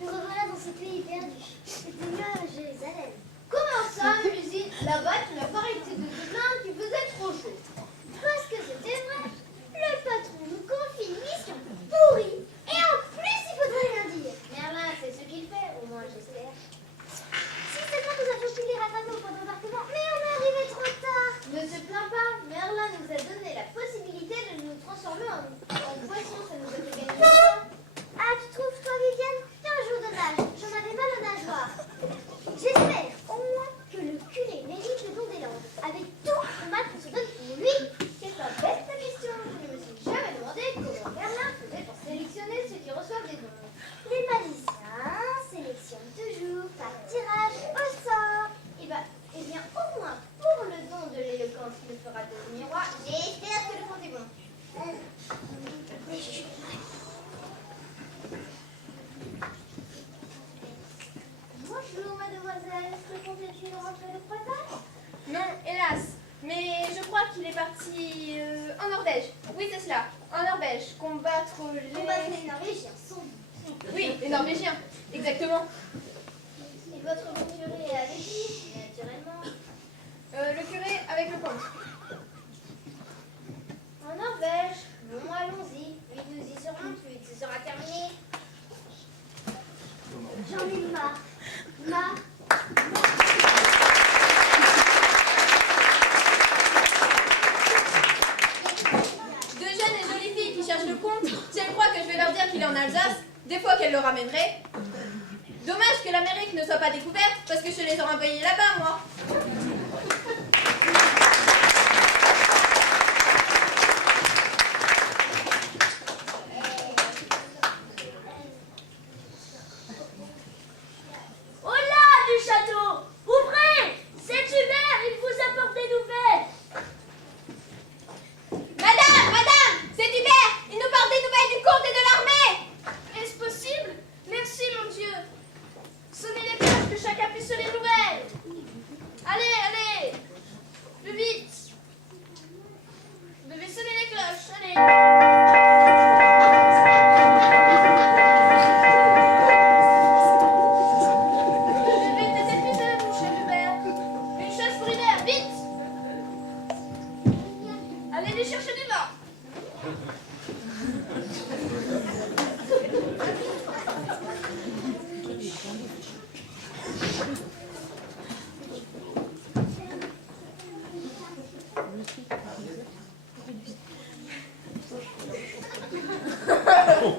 Nous revoilà dans ce pays perdu. C'était mieux à Jérusalem. Comment ça, Musine? Là-bas, tu n'as pas arrêté de te plaindre qu'il faisait trop chaud. Parce que c'était vrai. Le patron nous confie une mission pourrie. Et en plus, il faudrait rien dire. Merlin, c'est ce qu'il fait, au moins j'espère. Si seulement nous avions pu les rattraper au point d'embarquement, mais on est arrivé trop tard. Ne se plains pas, Merlin nous a donné la possibilité de nous transformer en poisson, ça nous a fait gagner du temps. Ah, tu trouves, toi, Viviane? Fais un jour de nage. J'en avais mal au nageoire. J'espère au moins que le curé mérite le don des Landes. Avec tout le mal qu'on se donne pour lui. C'est pas bête ta question. Je me suis jamais demandé comment Merlin faisait pour sélectionner ceux qui reçoivent des dons. Les magiciens sélectionnent toujours par tirage au sort. Eh bien, au moins pour le don de l'éloquence qui le fera devenir roi, j'espère que le compte est bon. Bonjour, mademoiselle. Se comptait-il rentrer le croisade? Non, hélas. Mais je crois qu'il est parti en Norvège. Oui, c'est cela. En Norvège. Combattre les... Combattre les Norvégiens sont Oui, les Norvégiens. Exactement. Et votre bon curé est avec lui, naturellement. Le curé avec le comte. En Norvège, bon, allons-y. Vite nous y serons, puis vite ce sera terminé. J'en ai marre. Marre. Deux jeunes et jolies filles qui cherchent le comte, si elles croient que je vais leur dire qu'il est en Alsace, des fois qu'elles le ramèneraient. Dommage que l'Amérique ne soit pas découverte, parce que je les aurais envoyés là-bas, moi. Oh là, du château! Ouvrez! C'est Hubert, il vous apporte des nouvelles! Madame, c'est Hubert! Il nous parle des nouvelles du comte et de l'armée! Est-ce possible? Merci, mon Dieu! Sonnez les cloches que chacun puisse les nouvelles! Allez! Plus vite! Vous devez sonner les cloches, allez! Vous devez peut-être épuiser la bouche, Hubert! Une chasse pour Hubert, vite! Allez lui chercher du vin!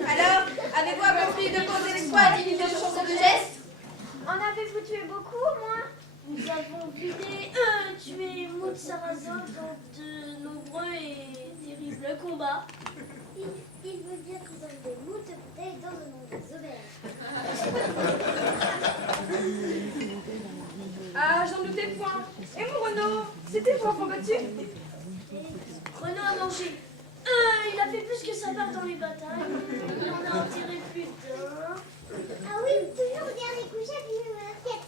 Alors, avez-vous accompli de beaux exploits dignes de chansons de geste? En avez-vous tué beaucoup, au moins? Nous avons vidé, tué Maud Sarrazin dans de nombreux et terribles combats. Il veut dire qu'ils ont des moutes bouteilles dans le nom des auberges. Ah, j'en doutais point. Et mon Renaud, c'était pour enfant battu? Renaud a mangé. Il a fait plus que sa part dans les batailles. Il en a enterré plus d'un. Ah oui, toujours au dernier coup, j'ai vu l'inquiète.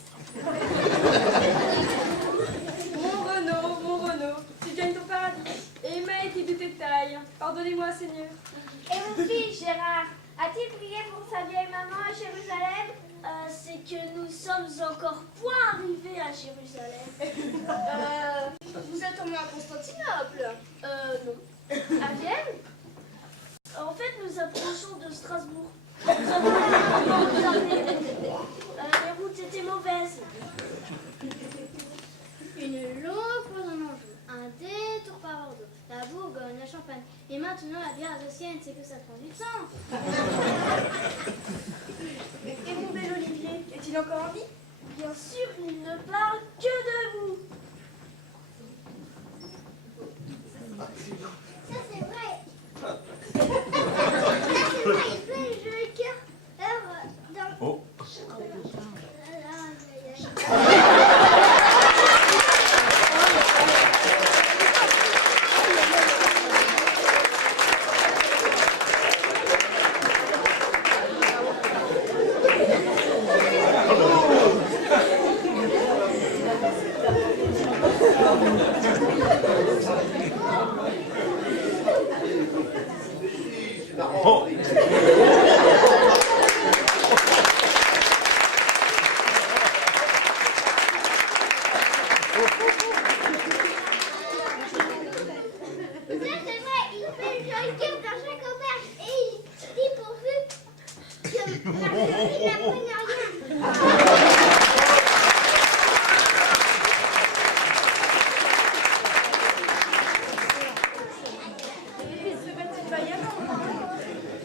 Mon Renaud, tu gagnes ton paradis. Et il m'a été de tes tailles. Pardonnez-moi, Seigneur. Et mon fils, Gérard, A-t-il prié pour sa vieille maman à Jérusalem? C'est que nous sommes encore point arrivés à Jérusalem. Vous êtes au moins à Constantinople. Non. À Vienne? En fait, nous approchons de Strasbourg. Nous avons retardé. Les routes étaient mauvaises. Une longue pause en Anjou, un détour par Bordeaux, la Bourgogne, la Champagne, et maintenant la bière alsacienne, c'est que ça prend du temps. Et mon bel Olivier, est-il encore en vie? Bien sûr, il ne parle que de vous. Ça c'est vrai. Ça c'est vrai, il fait un jeu de cœur dans... Oh.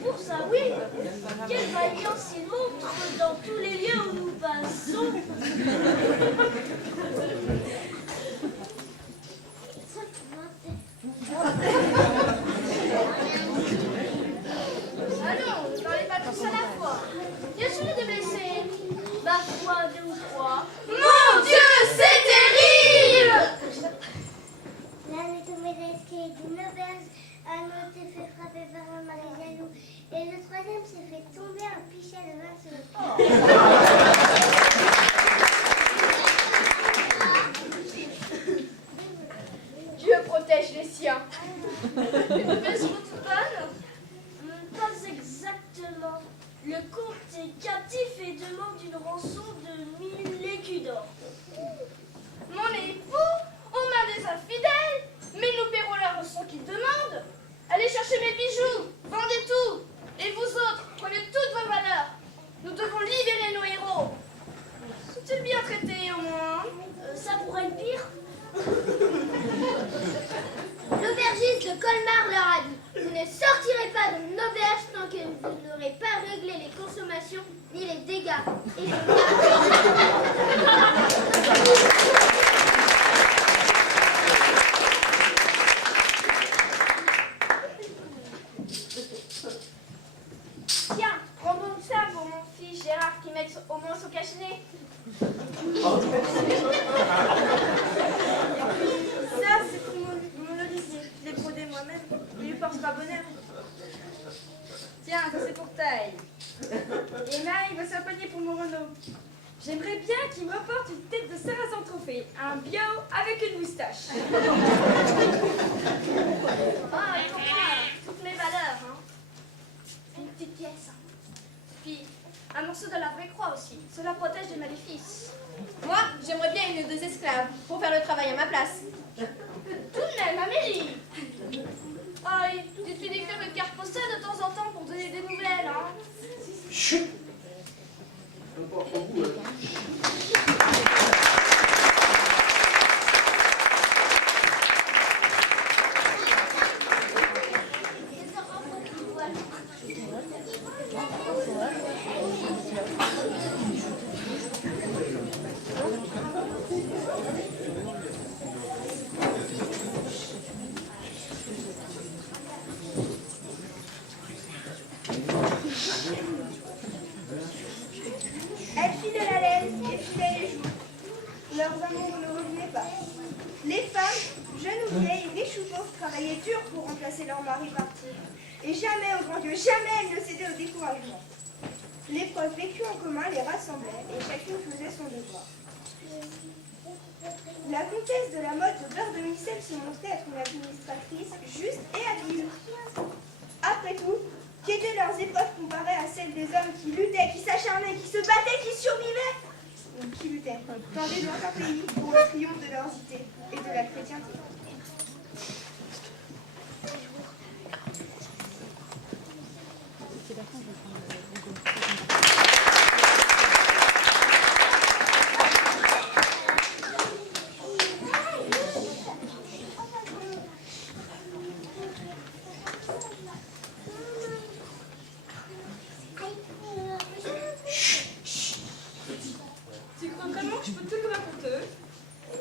Pour ça, oui. Quelle vaillance il montre dans tous les lieux où nous passons. Allons, ne parlez pas tous à la fois. Y a-t-il des blessés? Ma foi, 2 ou 3. Mon Dieu, c'est terrible! L'un est tombé de l'escalier d'une auberge, un autre s'est fait frapper par un mari jaloux, et le troisième s'est fait tomber un pichet de vin sur le pied. Dieu protège les siens. Une nouvelle sur votre panne? Pas exactement. Le comte est captif et demande une rançon de 1000 écus d'or. Mon époux, aux mains des infidèles? Mais nous paierons la rançon qu'ils demandent. Allez chercher mes bijoux, vendez tout. Et vous autres, prenez toutes vos valeurs. Nous devons libérer nos héros. Sont-ils bien traités au moins? Ça pourrait être pire. L'aubergiste de Colmar leur a dit: vous ne sortirez pas de l'auberge tant que vous n'aurez pas réglé les consommations ni les dégâts. Et Tiens, prends donc ça pour mon fils Gérard qui met au moins son cache-nez. Ça, c'est pour mon Olivier. Je l'ai brodé moi-même. Il lui portera bonheur. Tiens, ça c'est pour Taille. Et Maï il va s'appeler pour mon Renaud. J'aimerais bien qu'il me porte une tête de Sarrasin trophée, un bio avec une moustache. Ah, il comprend toutes mes valeurs, hein. Une petite pièce. Puis, un morceau de la vraie croix aussi. Cela protège des maléfices. Moi, j'aimerais bien une ou 2 esclaves pour faire le travail à ma place. Tout de même, Amélie. Aïe, dites-lui d'écrire une carte postale de temps en temps pour donner des nouvelles, hein. Chut. Elle filait la laine et filait les joues. Leurs amours ne revenaient pas. Les femmes, jeunes ou vieilles, riches ou pauvres, travaillaient dur pour remplacer leur mari parti. Et jamais, au grand Dieu, jamais elles ne cédaient au découragement. L'épreuve vécue en commun les rassemblait et chacune faisait son devoir. La comtesse de la mode de beurre de Micelle se montrait être une administratrice juste et habile. Après tout, qui étaient leurs épreuves comparées à celles des hommes qui luttaient, qui s'acharnaient, qui se battaient, qui survivaient, qui luttaient dans des lointains pays pour le triomphe de leurs idées et de la chrétienté. Tu crois vraiment que je peux tout le raconter?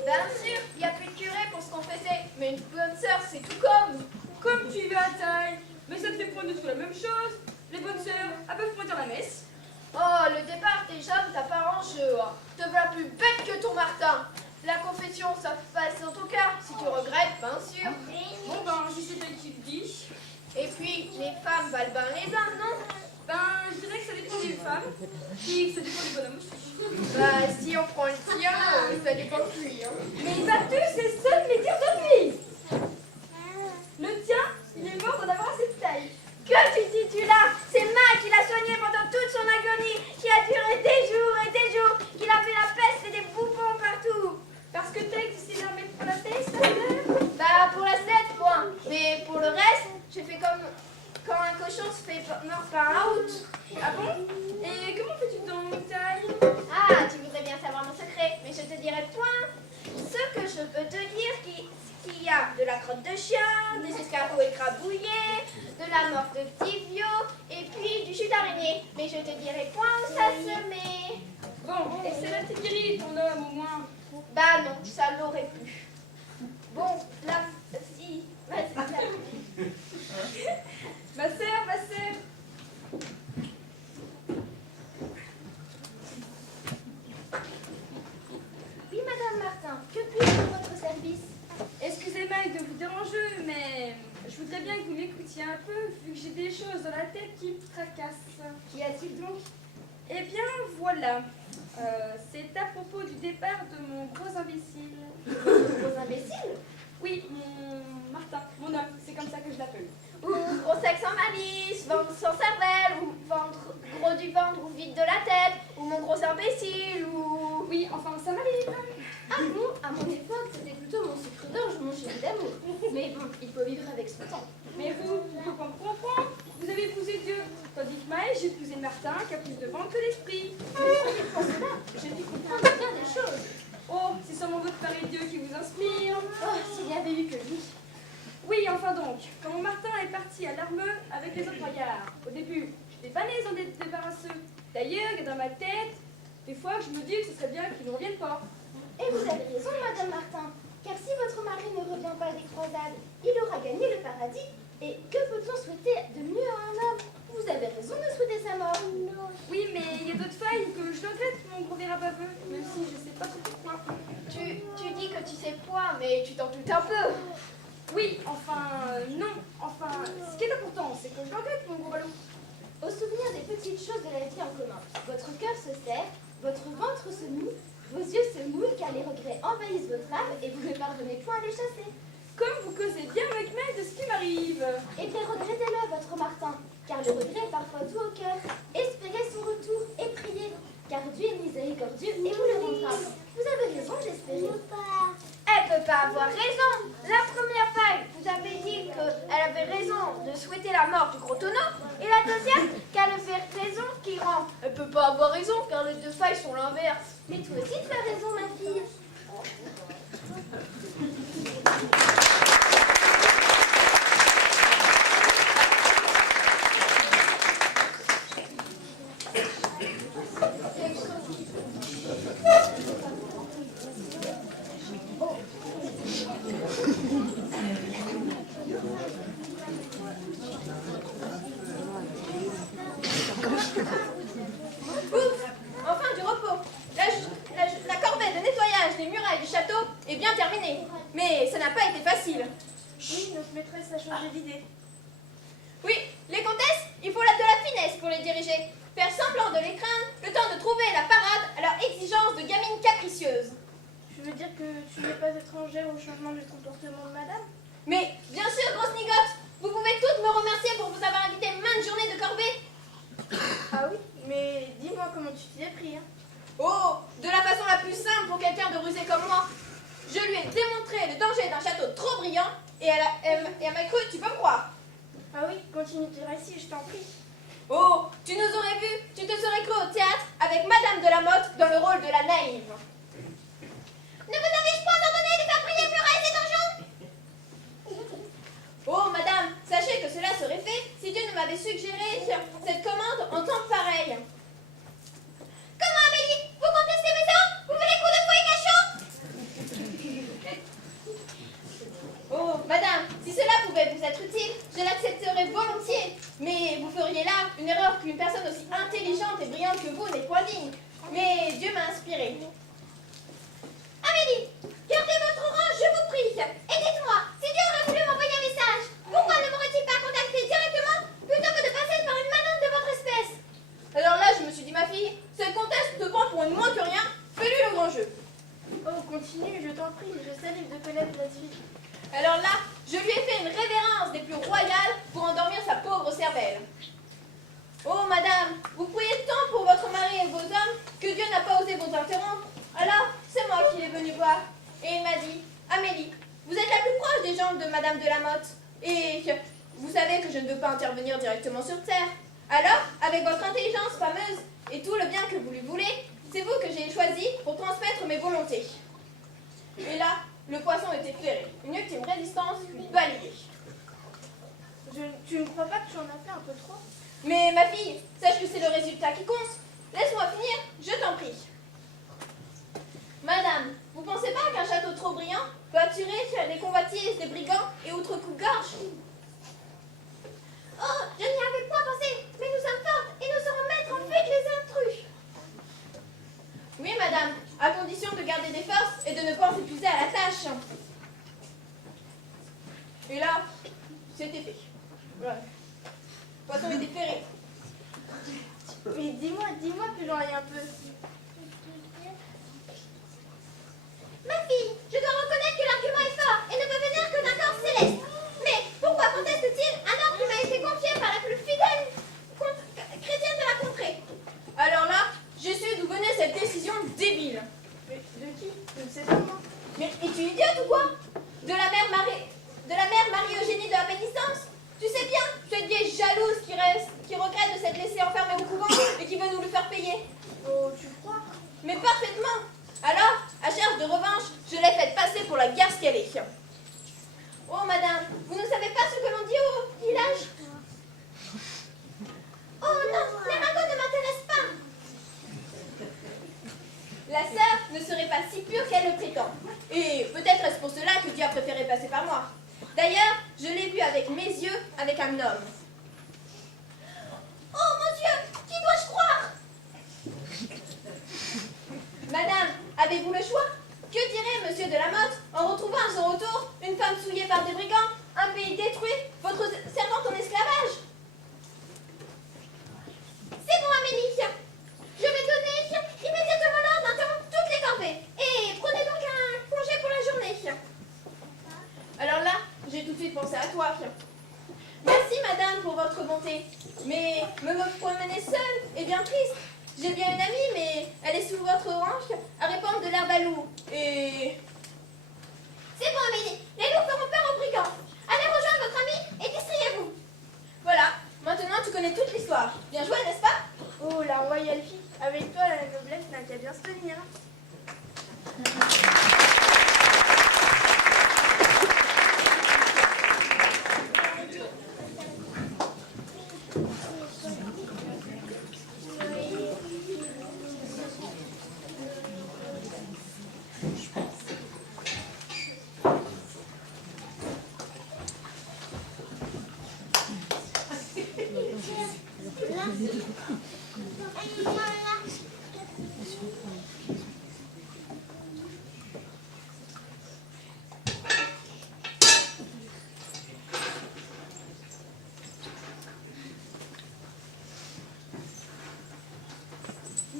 Bien sûr, il n'y a plus de curé pour se confesser, mais une bonne sœur, c'est tout comme. Comme tu vas à taille. Mais ça te fait prendre tout la même chose. Les bonnes sœurs, elles peuvent prendre la messe. Oh, le départ déjà ne t'a pas rangé, hein. Te voilà plus bête que ton Martin. La confession, ça passe dans ton cœur, si tu regrettes, bien sûr. Bon ben, si c'est elle qui le dit. Et puis, les femmes valent bien les hommes, non? Ben, je dirais que ça dépend des femmes. Puis que ça dépend des bonhommes aussi. Bah, si on prend le tien, ça dépend de lui, hein. Mais Batu, c'est seul mais dire de lui. Le tien, il est mort d'en avoir assez de taille. Que tu dis-tu là? C'est Mac qui l'a soigné pendant toute son agonie, qui a duré des jours, qu'il a fait la peste et des bouffons partout. Parce que t'as existé l'armée pour la peste, ta sœur? Bah, pour la 7 points. Mais pour le reste, j'ai fait comme quand un cochon se fait mort par un route. Ah bon? Et comment fais-tu donc, taille? Ah, tu voudrais bien savoir mon secret, mais je te dirai point. Ce que je peux te dire, qu'il y a de la crotte de chien, des escargots écrabouillés, de la morve de petit vieux, et puis du jus d'araignée. Mais je te dirai point où ça se met. Bon, et c'est la tigri, ton homme, au moins. Bah non, ça l'aurait pu. Bon, là, si, vas-y, ça. Ma sœur, ma sœur. Oui, Madame Martin, que puis-je pour votre service? Excusez-moi de vous déranger, mais je voudrais bien que vous m'écoutiez un peu, vu que j'ai des choses dans la tête qui me tracassent. Qu'y a-t-il donc? Eh bien, voilà. C'est à propos du départ de mon gros imbécile. Gros imbécile? Oui, mon Martin, mon homme, c'est comme ça que je l'appelle. Ou gros sexe sans malice, ventre sans cervelle, ou ventre gros du ventre ou vide de la tête, ou mon gros imbécile, ou... Oui, enfin, ça m'arrive. Ah bon? À mon époque, c'était plutôt mon sucre d'orge, mon chéri d'amour. Mais bon, il faut vivre avec son temps. Mais vous pouvez pas me comprendre. Vous avez épousé Dieu. Tandis que Maë, j'ai épousé Martin, qui a plus de ventre que d'esprit. Mais croyez pas cela, je puis comprendre bien des choses. Oh, c'est sûrement votre pari Dieu qui vous inspire. Oh, s'il y avait eu que lui. Oui, enfin donc, quand mon Martin est parti à l'armeux avec les autres braillards, au début, j'étais pas née en d'être débarrasseux. D'ailleurs, dans ma tête, des fois, je me dis que ce serait bien qu'il ne revienne pas. Et vous avez raison, Madame Martin, car si votre mari ne revient pas des croisades, il aura gagné le paradis. Et que peut-on souhaiter de mieux à un homme? Vous avez raison de souhaiter sa mort. Oui, mais il y a d'autres failles que je regrette, mon gros verre à baveux, même si je sais pas trop pourquoi. Tu dis que tu sais point, mais tu t'en doutes un peu. Oui, enfin, non. Enfin, ce qui est important, c'est que je regrette, mon gros ballon. Au souvenir des petites choses de la vie en commun, votre cœur se serre, votre ventre se noue, vos yeux se mouillent car les regrets envahissent votre âme et vous ne parvenez point à les chasser. Comme vous causez bien avec moi de ce qui m'arrive. Eh bien, regrettez-le, votre Martin, car le regret est parfois doux au cœur. Espérez son retour et priez, car Dieu est miséricordieux et vous le rendra. Vous avez raison d'espérer. Elle peut pas avoir raison. La première faille, vous avez dit qu'elle avait raison de souhaiter la mort du gros tonneau. Et la deuxième, qu'elle avait raison qui rend. Elle peut pas avoir raison car les deux failles sont l'inverse. Mais toi aussi, tu as raison, ma fille. Ouf, enfin du repos. La corvée de nettoyage des murailles du château est bien terminée. Mais ça n'a pas été facile. Oui, notre maîtresse a changé d'idée. Oui, les comtesses, il faut de la finesse pour les diriger. Faire semblant de les craindre, le temps de trouver la parade à leur exigence de gamine capricieuse. Tu veux dire que tu n'es pas étrangère au changement du comportement de madame? Mais bien sûr, grosse nigotte, Vous pouvez toutes me remercier pour vous avoir invité maintes journées de corvée. Ah oui, mais dis-moi comment tu t'y es pris. Hein. Oh, de la façon la plus simple pour quelqu'un de rusé comme moi. Je lui ai démontré le danger d'un château trop brillant et elle m'a cru, tu peux me croire. Ah oui, continue tes récits, je t'en prie. Oh, tu nous aurais vus, tu te serais cru au théâtre avec Madame de la Motte dans le rôle de la naïve. Ne vous avais-je pas ordonné de faire briller murailles et donjons? Oh, madame, sachez que cela serait fait si Dieu ne m'avait suggéré cette commande en temps pareil. Comment, Amélie? Vous contestez mes ordres? Vous voulez coups de fouet cachot? Oh, madame, si cela pouvait vous être utile, je l'accepterais volontiers. Mais vous feriez là une erreur qu'une personne aussi intelligente et brillante que vous n'est point digne. Mais Dieu m'a inspirée. Amélie, gardez votre rang, je vous prie. Et dites-moi, si Dieu aurait voulu m'envoyer un message, pourquoi ne m'aurait-il pas contacté directement plutôt que de passer par une manante de votre espèce? Alors là, je me suis dit, ma fille, cette comtesse te prend pour une moins que rien, fais-lui le grand jeu. Oh, continue, je t'en prie, je salue de connaître la suite. Alors là, je lui ai fait une révérence des plus royales pour endormir sa pauvre cervelle. Oh, madame, vous priez tant pour votre mari et vos hommes que Dieu n'a pas osé vous interrompre. Alors, c'est moi qui l'ai venu voir. Et il m'a dit, Amélie, vous êtes la plus proche des jambes de Madame de la Motte. Et vous savez que je ne veux pas intervenir directement sur terre. Alors, avec votre intelligence fameuse et tout le bien que vous lui voulez, c'est vous que j'ai choisi pour transmettre mes volontés. Et là, le poisson était flairé. Une ultime résistance lui balayée. Tu ne crois pas que tu en as fait un peu trop? Mais ma fille, sache que c'est le résultat qui compte. Laisse-moi finir, je t'en prie. Madame, vous pensez pas qu'un château trop brillant peut attirer les convoitises des brigands et autres coups-gorge? Oh, je n'y avais pas pensé, mais nous sommes fortes et nous saurons mettre en fuite les intrus. Oui, madame, à condition de garder des forces et de ne pas s'épuiser à la tâche. Et là, c'était fait. Voilà. Le poisson était ferré. Mais dis-moi que j'en ai un peu. Ma fille, je dois reconnaître que l'argument est fort et ne peut venir que d'un corps céleste. Mais pourquoi conteste-t-il un ordre qui m'a été confié par la plus fidèle chrétienne de la contrée? Alors là, j'ai su d'où venait cette décision débile. Mais de qui? Je ne sais pas moi. Mais es-tu idiote ou quoi? De la mère Marie-Eugénie de la Pénitence? Tu sais bien, cette vieille jalouse qui regrette de s'être laissée enfermer au couvent et qui veut nous le faire payer. Oh, tu crois? Mais parfaitement. Alors, à charge de revanche, je l'ai faite passer pour la garce qu'elle est. Oh, madame, vous ne savez pas ce que l'on dit au village? Oh non, les ragots ne m'intéressent pas. La sœur ne serait pas si pure qu'elle le prétend. Et peut-être est-ce pour cela que Dieu a préféré passer par moi. D'ailleurs, je l'ai vue avec mes yeux, avec un homme. Oh mon Dieu, qui dois-je croire? Madame, avez-vous le choix? Que dirait Monsieur de la Motte en retrouvant à son retour une femme souillée par des brigands, un pays détruit, votre servante en esclavage? C'est bon, Amélie. Je vais donner immédiatement l'ordre d'interrompre toutes les corvées. Et prenez donc un congé pour la journée. Alors là, j'ai tout de suite pensé à toi. Merci, madame, pour votre bonté. Mais me promener seule est bien triste. J'ai bien une amie, mais elle est sous votre hanche à répandre de l'herbe à loup. Et... C'est bon, Amélie. Les loups feront peur aux brigands. Allez rejoindre votre amie et distrayez-vous. Voilà. Maintenant, tu connais toute l'histoire. Bien joué, n'est-ce pas? Oh, la royale fille. Avec toi, la noblesse n'a qu'à bien se tenir.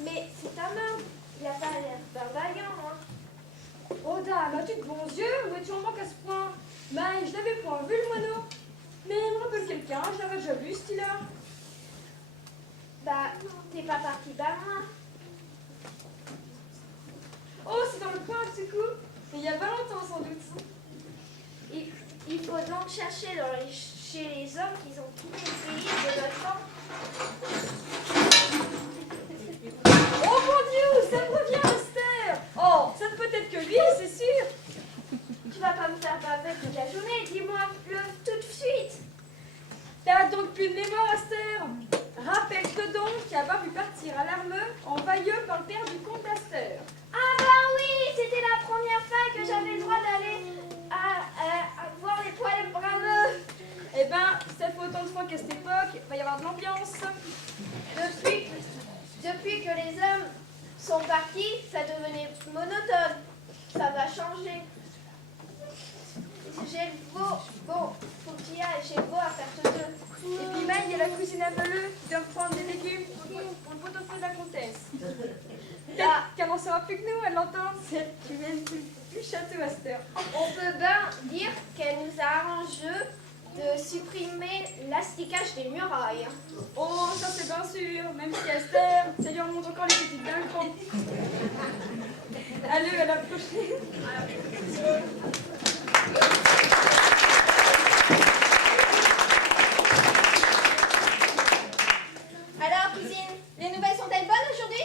Mais c'est un homme. Il n'a pas l'air d'un vaillant, hein. Oh dame, as-tu de bons yeux ou es-tu en manque à ce point? Mais je n'avais point vu le moineau. Mais il me rappelle quelqu'un, je l'avais déjà vu, ce style-là. Bah, t'es pas parti par moi. Oh, c'est dans le parc, c'est cool. Mais il y a pas longtemps, sans doute. Il faut donc chercher chez les hommes qui ont quitté le pays de notre temps. Oh mon Dieu, ça me revient, Esther. Oh, ça ne peut être que lui, c'est sûr. Tu vas pas me faire baver toute la journée, dis-moi tout de suite. T'as donc plus de mémoire, Esther. Rappelle-toi donc qu'avoir vu partir à l'arme en Bayeux par le père du comte d'Astère. Ah bah oui, c'était la première fois que j'avais le droit d'aller à voir les poils brameux. Eh ben, ça fait autant de fois qu'à cette époque, il va y avoir de l'ambiance. Depuis que les hommes sont partis, ça devenait monotone. Ça va changer. J'ai le beau. Bon, faut qu'il y aille, j'ai le beau à faire tout deux. Et puis même, il y a la cousine Aveleux qui doit prendre des légumes pour le pot-au-feu de la comtesse. Bah, Qu'elle n'en saura plus que nous, elle l'entend, c'est tu viens du château, Esther. on peut bien dire qu'elle nous a arrangé de supprimer l'asticage des murailles. Oh, ça c'est bien sûr, même si Esther, ça lui remonte encore les petites dingues. Allez, à la prochaine. Alors, cousine, les nouvelles sont-elles bonnes aujourd'hui?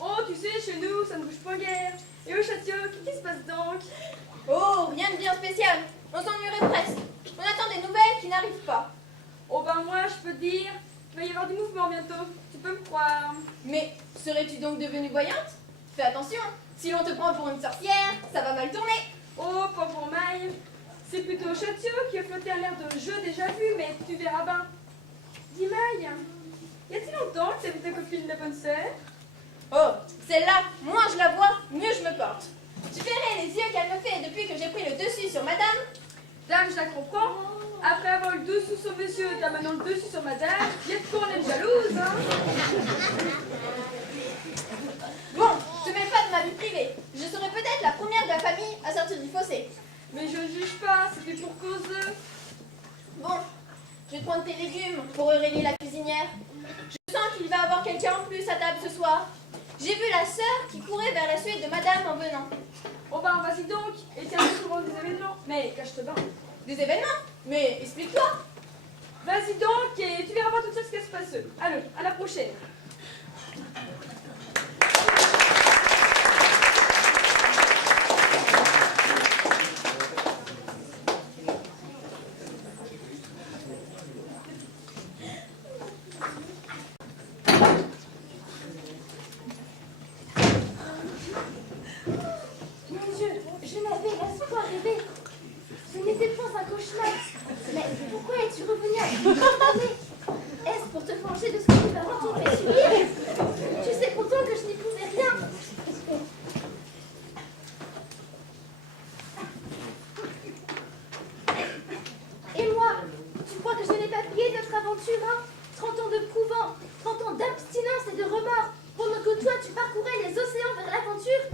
Oh, tu sais, chez nous, ça ne bouge pas guère. Et au château, qu'est-ce qui se passe donc? Oh, rien de bien spécial. On s'ennuierait presque. On attend des nouvelles qui n'arrivent pas. Oh ben moi, je peux te dire, il va y avoir du mouvement bientôt. Tu peux me croire. Mais serais-tu donc devenue voyante? Fais attention, si l'on te prend pour une sorcière, ça va mal tourner. Oh, pas pour Maï. C'est plutôt au château qui a flotté un air de jeu déjà vu, mais tu verras bien. Dis Maï, y a-t-il longtemps que t'as vu ta copine de bonne sœur? Oh, celle-là, moins je la vois, mieux je me porte. Tu verrais les yeux qu'elle me fait depuis que j'ai pris le dessus sur madame. Dame, je la comprends. Après avoir eu le dessus sur monsieur, t'as maintenant le dessus sur madame. Y a de quoi on est jalouse, hein? Bon, te mêle pas de ma vie privée. Je serai peut-être la première de la famille à sortir du fossé. Mais je juge pas, c'était pour cause de... Bon, je vais te prendre tes légumes pour Aurélie la cuisinière. Je sens qu'il va y avoir quelqu'un en plus à table ce soir. J'ai vu la sœur qui courait vers la suite de madame en venant. Oh ben, vas-y donc, et tiens au courant des événements. Mais cache-te bien. Des événements? Mais explique-toi. Vas-y donc, et tu verras pas tout ça ce qui se passe. Allez, à la prochaine. Mon Dieu, je n'avais l'espoir rêvé. Ce n'était pas un cauchemar. Mais pourquoi es-tu revenu à me Est-ce pour te venger de ce que tes parents t'ont fait subir? Tu sais pourtant que je n'y pouvais rien. Et moi, tu crois que je n'ai pas payé notre aventure, hein? 30 ans de couvent, 30 ans d'abstinence et de remords, pendant que toi tu parcourais les océans vers l'aventure.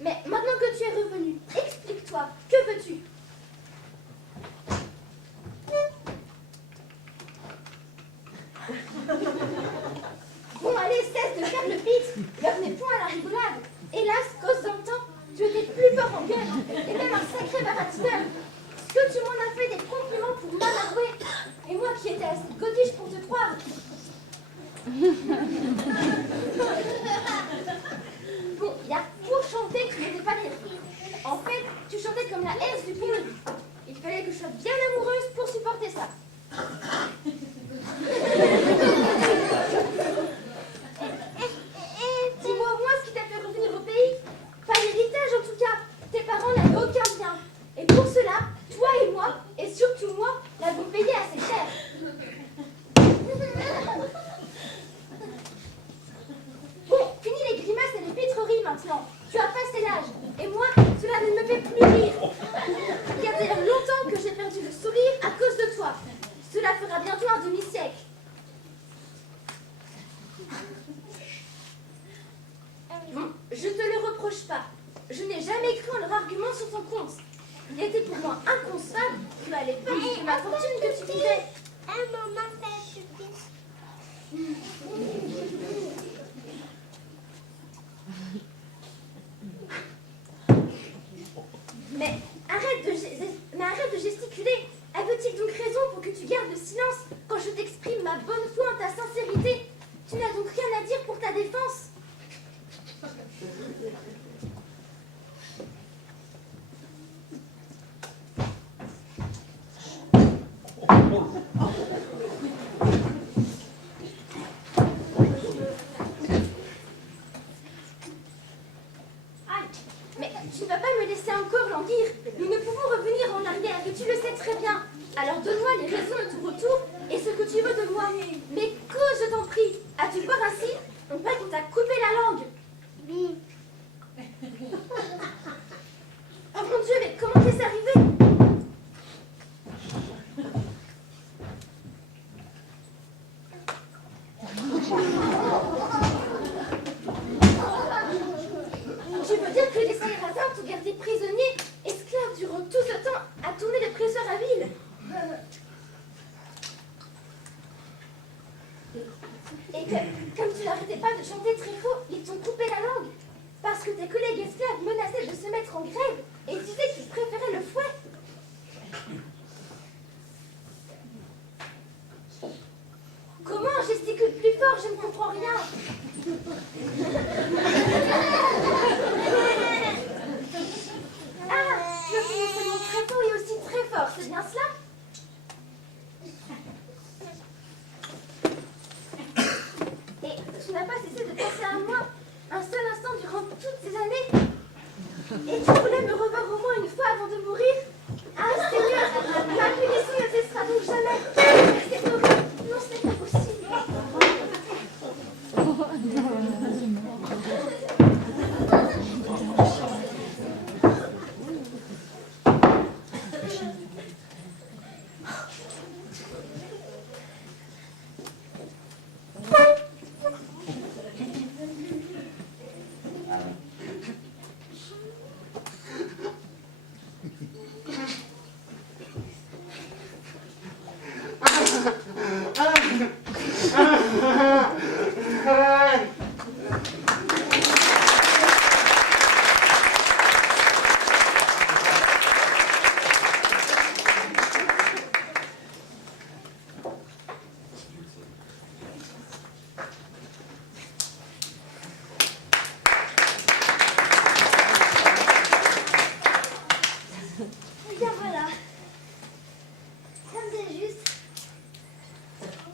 Mais maintenant que tu es revenu, explique-toi, que veux-tu? Bon, allez, cesse de faire le pit. L'heure n'est point à la rigolade. Hélas, cause d'un temps, tu étais plus fort en guerre, et même un sacré baratineur. Que tu m'en as fait des compliments pour m'amadouer, et moi qui étais assez godiche pour te croire. Bon, il y a pour chanter que tu n'étais pas des... En fait, tu chantais comme la S du pont. Il fallait que je sois bien amoureuse pour supporter ça. Dis-moi au moins ce qui t'a fait revenir au pays. Pas l'héritage en tout cas. Tes parents n'avaient aucun bien. Et pour cela, toi et moi, et surtout moi, l'avons payé assez cher. Bon, fini les grimaces et les pitreries maintenant. Tu as passé l'âge. Et moi, cela ne me fait plus rire. Il y a d'ailleurs longtemps que j'ai perdu le sourire à cause de toi. Cela fera bientôt un demi-siècle. Bon, je ne te le reproche pas. Je n'ai jamais cru en leur argument sur ton compte. Il était pour moi inconcevable que à l'époque, c'était ma fortune que tu vivais. Un moment, fait chuter. Mais arrête de gesticuler. Avait-il donc raison pour que tu gardes le silence quand je t'exprime ma bonne foi en ta sincérité? Tu n'as donc rien à dire pour ta défense. Aïe, mais tu ne vas pas me laisser encore languir. Nous ne pouvons revenir en arrière et tu le sais très bien. Alors donne-moi les raisons de ton retour et ce que tu veux de moi. Mais cause, je t'en prie. As-tu peur ainsi? On paraît qu'on t'a coupé la langue. Oui. Oh mon Dieu, mais comment t'es arrivé? Tu veux dire que les Sarrasins t'ont gardé prisonnier, esclave durant tout ce temps, à tourner le presseur à ville? Et que, comme tu n'arrêtais pas de chanter très fort, ils t'ont coupé la langue. Parce que tes collègues esclaves menaçaient de se mettre en grève et disaient qu'ils préféraient le fouet. Comment gesticule plus fort? Je ne comprends rien. Ah, tu as fait non seulement très tôt et aussi très fort, c'est bien cela? Et tu n'as pas cessé de penser à moi un seul instant durant toutes ces années? Et tu voulais me revoir au moins une fois avant de mourir? Ah Seigneur, ma punition ne cessera donc jamais. C'est horrible, non, ce n'est pas possible. Bien voilà. Comme de juste.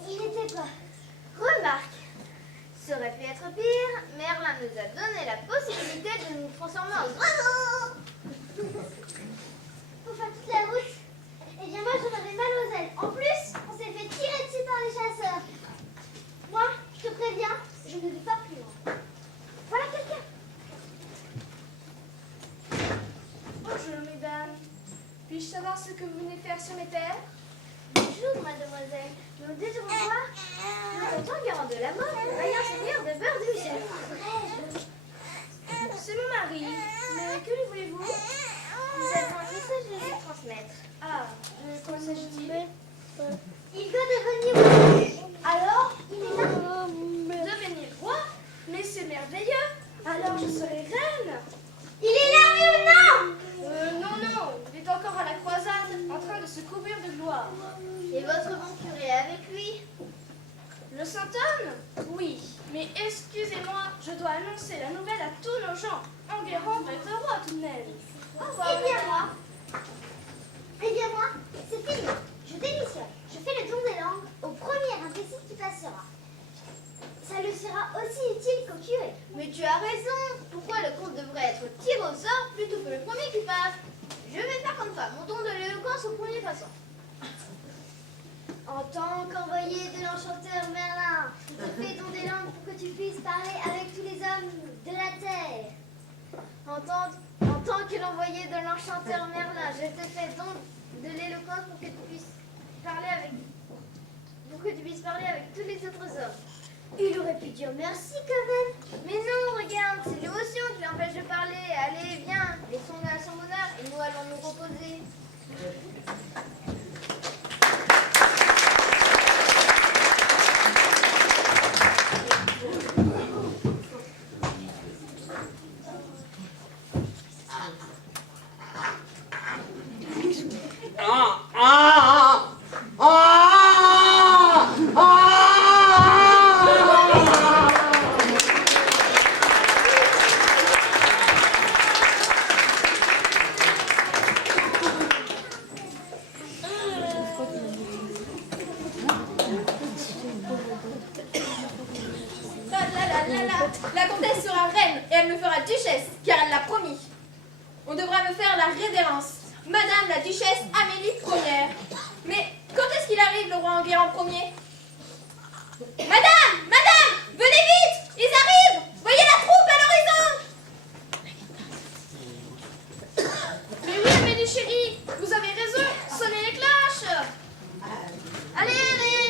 Il était pas. Remarque, ça aurait pu être pire. Merlin nous a donné la possibilité de nous transformer en oiseaux. Pour faire toute la route. Eh bien moi j'en avais mal aux ailes. En plus, on s'est fait tirer dessus par les chasseurs. Moi, je te préviens, je ne vais pas plus loin. Voilà quelqu'un. Bonjour, mesdames. Puis-je savoir ce que vous venez faire sur mes terres? Bonjour mademoiselle. Nous désirons voir Longtemps garant de la mort, le vaillant seigneur de Beurre-du-Chef. C'est mon mari. Mais que lui voulez-vous? Nous avons un message à lui transmettre. Ah, de quoi s'agit-il? Il doit devenir. Alors, il est là. Devenir roi? Mais c'est merveilleux. Alors je serai reine. Il est là, oui ou non? Non, il est encore à la croisade, en train de se couvrir de gloire. Et votre bon curé est avec lui? Le saint homme? Oui, mais excusez-moi, je dois annoncer la nouvelle à tous nos gens. Enguerrand va être roi tout de même. Au revoir, Eh bien madame. moi. Eh bien moi, c'est fini. Je démissionne. Je fais le don des langues au premier imbécile qui passera. Ça lui sera aussi utile qu'au curé. Mais tu as raison. Pourquoi le comte devrait être tiré au sort plutôt que le premier qui passe? Je vais faire comme toi, mon don de l'éloquence au premier passant. En tant qu'envoyé de l'enchanteur Merlin, je te fais don des langues pour que tu puisses parler avec tous les hommes de la terre. En tant que l'envoyé de l'enchanteur Merlin, je te fais don de l'éloquence pour que tu puisses parler avec tous les autres hommes. Il aurait pu dire merci quand même. Mais non, regarde, c'est l'émotion qui l'empêche de parler. Allez, viens, laissons-le à son bonheur et nous allons nous reposer. La comtesse sera reine et elle me fera duchesse, car elle l'a promis. On devra me faire la révérence. Madame la duchesse Amélie Ier. Mais quand est-ce qu'il arrive, le roi Enguerrand Ier? Madame! Madame! Venez vite! Ils arrivent! Voyez la troupe à l'horizon! Mais oui, Amélie chérie, vous avez raison, sonnez les cloches. Allez, allez.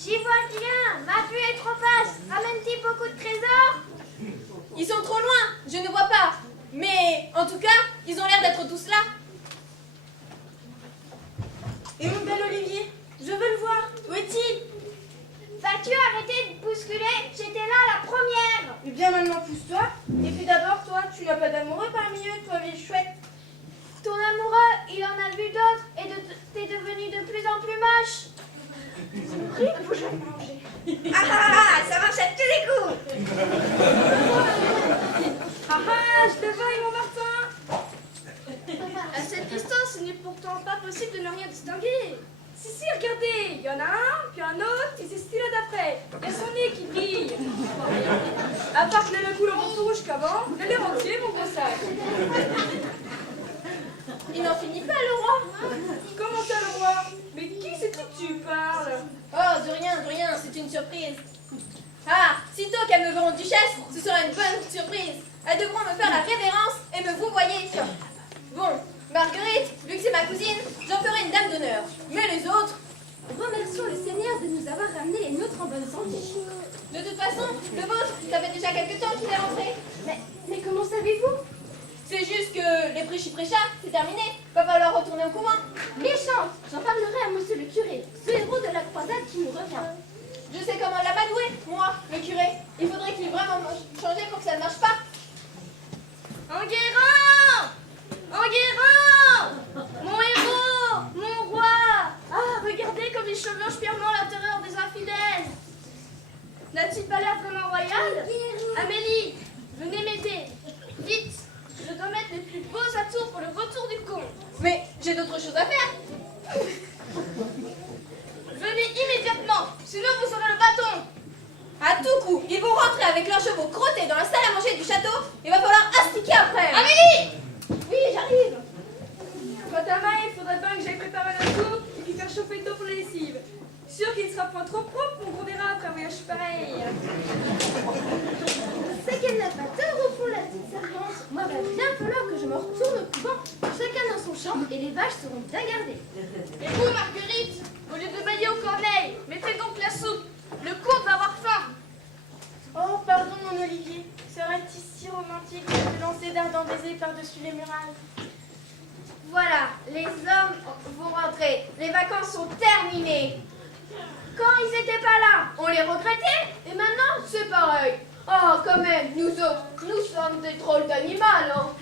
J'y vois bien, ma vue est trop basse. Ramène-t-il beaucoup de trésors? Ils sont trop loin, je ne vois pas. Mais en tout cas, ils ont l'air d'être tous là. Et mon bel Olivier, je veux le voir. Où est-il? Vas-tu arrêter de bousculer? J'étais là la première. Eh bien maintenant, pousse-toi. Et puis d'abord, toi, tu n'as pas d'amoureux parmi eux, toi, vieille chouette. Ton amoureux, il en a vu d'autres et t'es devenu de plus en plus moche. Ça marche à tous les coups. Je te vois, mon Martin. À cette distance, il n'est pourtant pas possible de ne rien distinguer. Si, regardez, il y en a un, puis un autre, et c'est celui-là d'après. Il y a son nez qui brille. À part que le couleur beaucoup rouge qu'avant, il a l'air entier, mon gros sac. Il n'en finit pas, le roi. Comment ça, le roi? Mais qui c'est que tu parles? Oh, de rien, c'est une surprise. Ah, sitôt qu'elles me verront duchesse, ce sera une bonne surprise. Elles devront me faire la révérence et me vouvoyer. Bon, Marguerite, vu que c'est ma cousine, j'en ferai une dame d'honneur. Mais les autres... Remercions le Seigneur de nous avoir ramené les nôtres en bonne santé. De toute façon, le vôtre, ça fait déjà quelque temps qu'il est rentré. Mais comment savez-vous? C'est juste que les prêchis-prêchats, c'est terminé. Va falloir retourner au couvent. Méchante! J'en parlerai à monsieur le curé, ce héros de la croisade qui nous revient. Je sais comment l'amadouer, moi, le curé. Il faudrait qu'il ait vraiment changé pour que ça ne marche pas. Enguerrand! Enguerrand! Mon héros! Mon roi! Ah, regardez comme il chevauche fièrement la terreur des infidèles. N'a-t-il pas l'air vraiment royal? Amélie, venez m'aider. Vite! Je dois mettre les plus beaux atours pour le retour du comte. Mais j'ai d'autres choses à faire. Venez immédiatement, sinon vous aurez le bâton. À tout coup, ils vont rentrer avec leurs chevaux crottés dans la salle à manger du château. Il va falloir astiquer après. Amélie! Oui, j'arrive. Quant à moi, il faudrait bien que j'aille préparer la soupe et puis faire chauffer d'eau pour la lessive. Sûr qu'il ne sera pas trop propre, on verra après un voyage pareil. C'est qu'elle n'a pas tort au fond, la petite servante. Moi, va bien falloir que je me retourne au couvent. Chacun dans son champ et les vaches seront bien gardées. Et vous, Marguerite, au lieu de bailler aux corneilles, mettez donc la soupe. Le comte va avoir faim. Oh, pardon, mon Olivier. Serait-il si romantique de te lancer d'ardents baisers par-dessus les murailles? Voilà, les hommes vont rentrer. Les vacances sont terminées. Quand ils étaient pas là, on les regrettait. Et maintenant, c'est pareil. Oh, quand même, nous autres, nous sommes des drôles d'animaux, hein.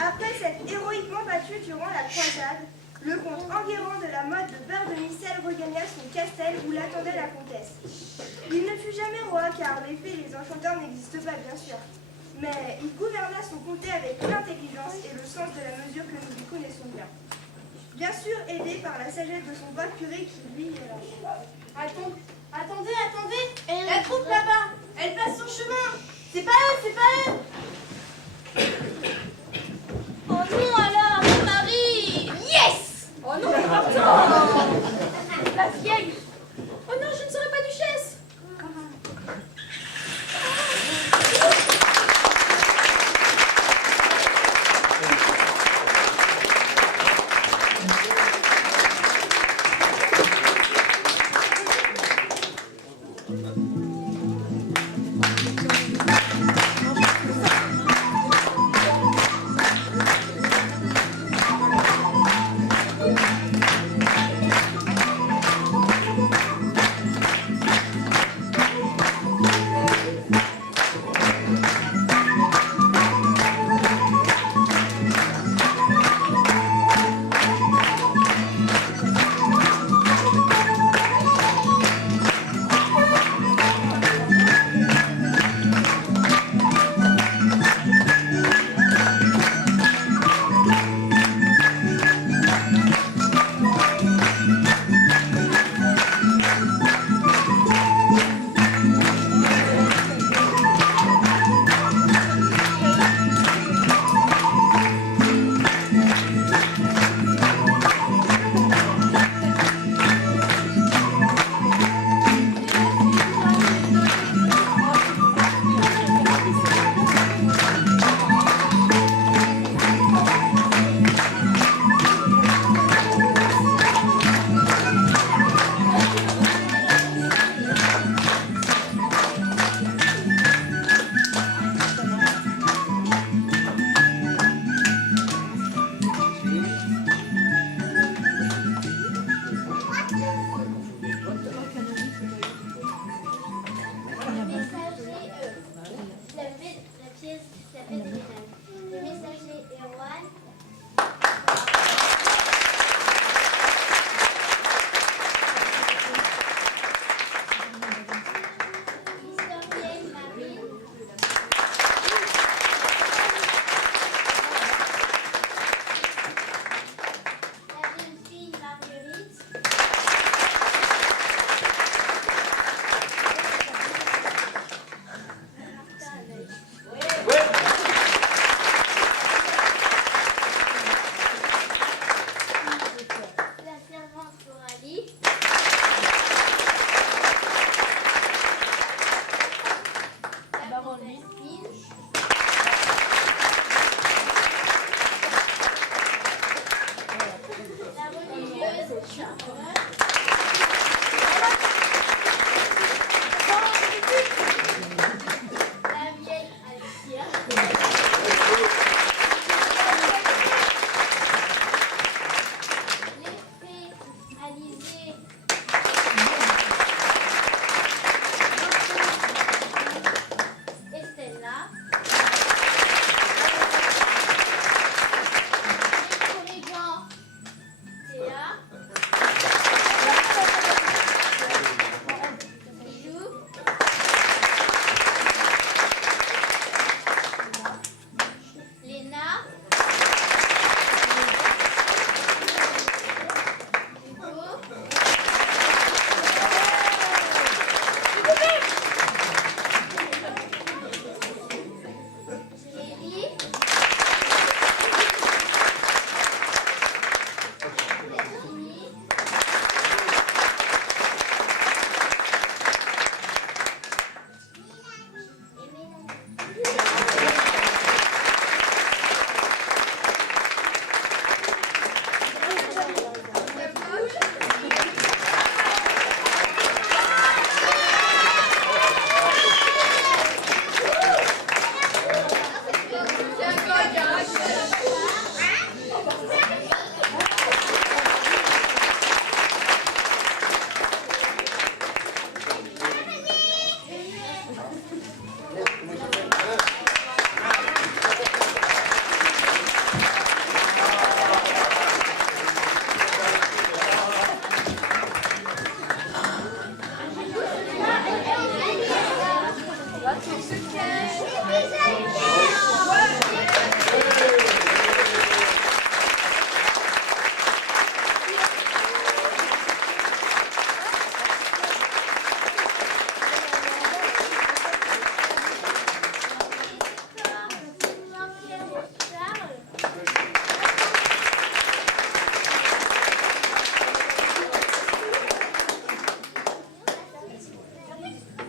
Après s'être héroïquement battu durant la croisade, le comte Enguerrand de la Motte de Beurre de Micelle regagna son castel où l'attendait la comtesse. Il ne fut jamais roi car les fées et les enchanteurs n'existent pas, bien sûr. Mais il gouverna son comté avec l'intelligence et le sens de la mesure que nous lui connaissons bien. Bien sûr aidé par la sagesse de son bas curé qui, lui, Attendez, la troupe là-bas, elle passe son chemin. C'est pas eux.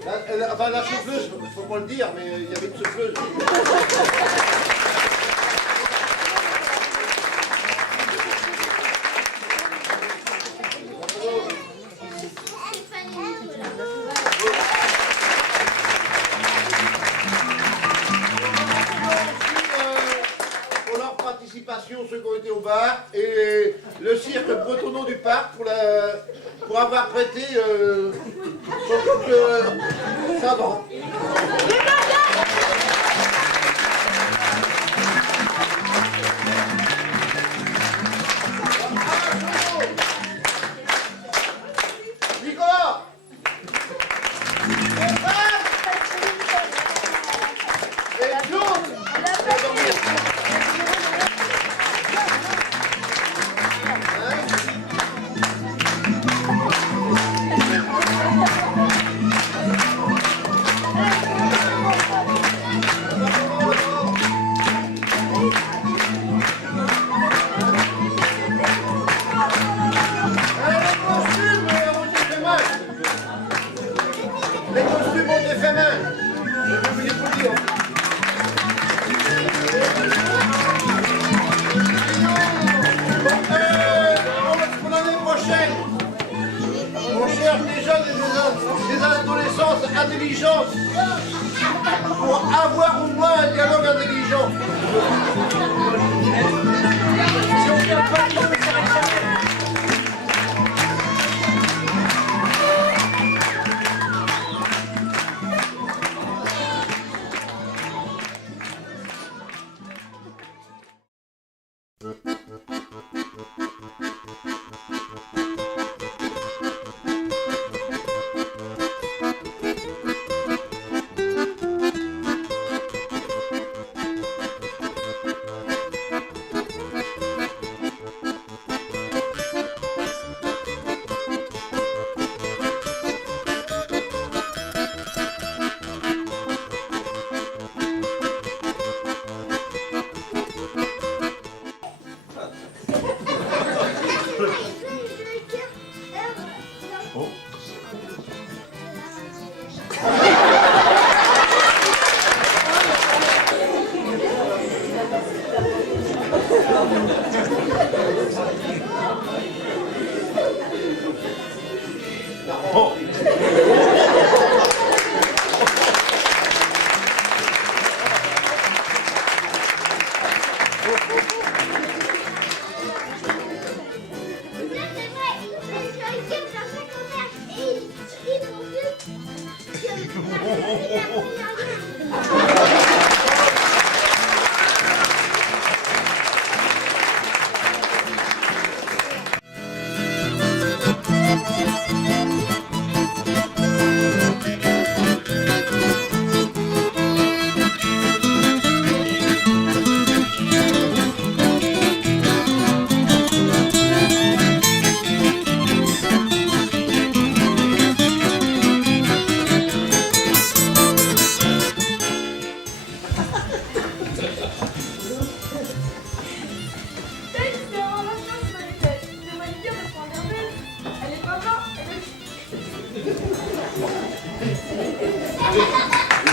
Enfin, la souffleuse, faut pas le dire, mais il y avait une souffleuse. Pour leur participation, ceux qui ont été au bar, et le cirque Bretonneau du Parc pour avoir prêté son couple savant. Nicolas! Et Claude! Les costumes ont été faits main. Je vais vous dire. Pour l'année prochaine, on cherche déjà des adolescentes intelligentes pour avoir au moins un dialogue intelligent. Si on vient pas, il ne s'arrête jamais.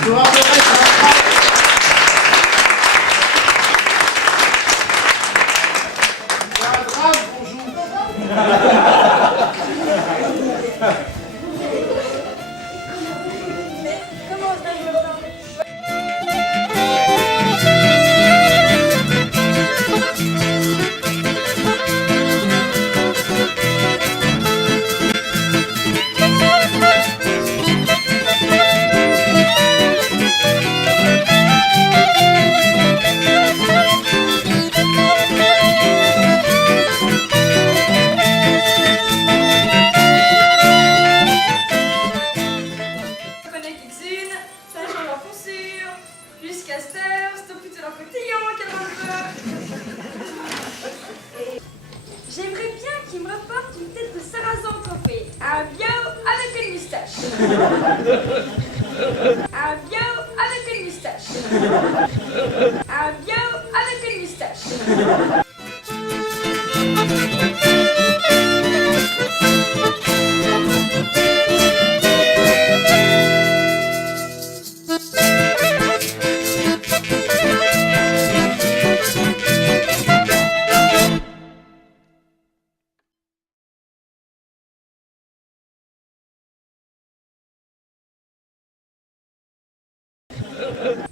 Je vous rappellerai que c'est un drame qu'on joue. Comment ça, je me J'aimerais bien qu'il me rapporte une tête de sarrasin trempée. Un bio avec une moustache. Un bio avec une moustache. Un bio avec une moustache. Bonjour.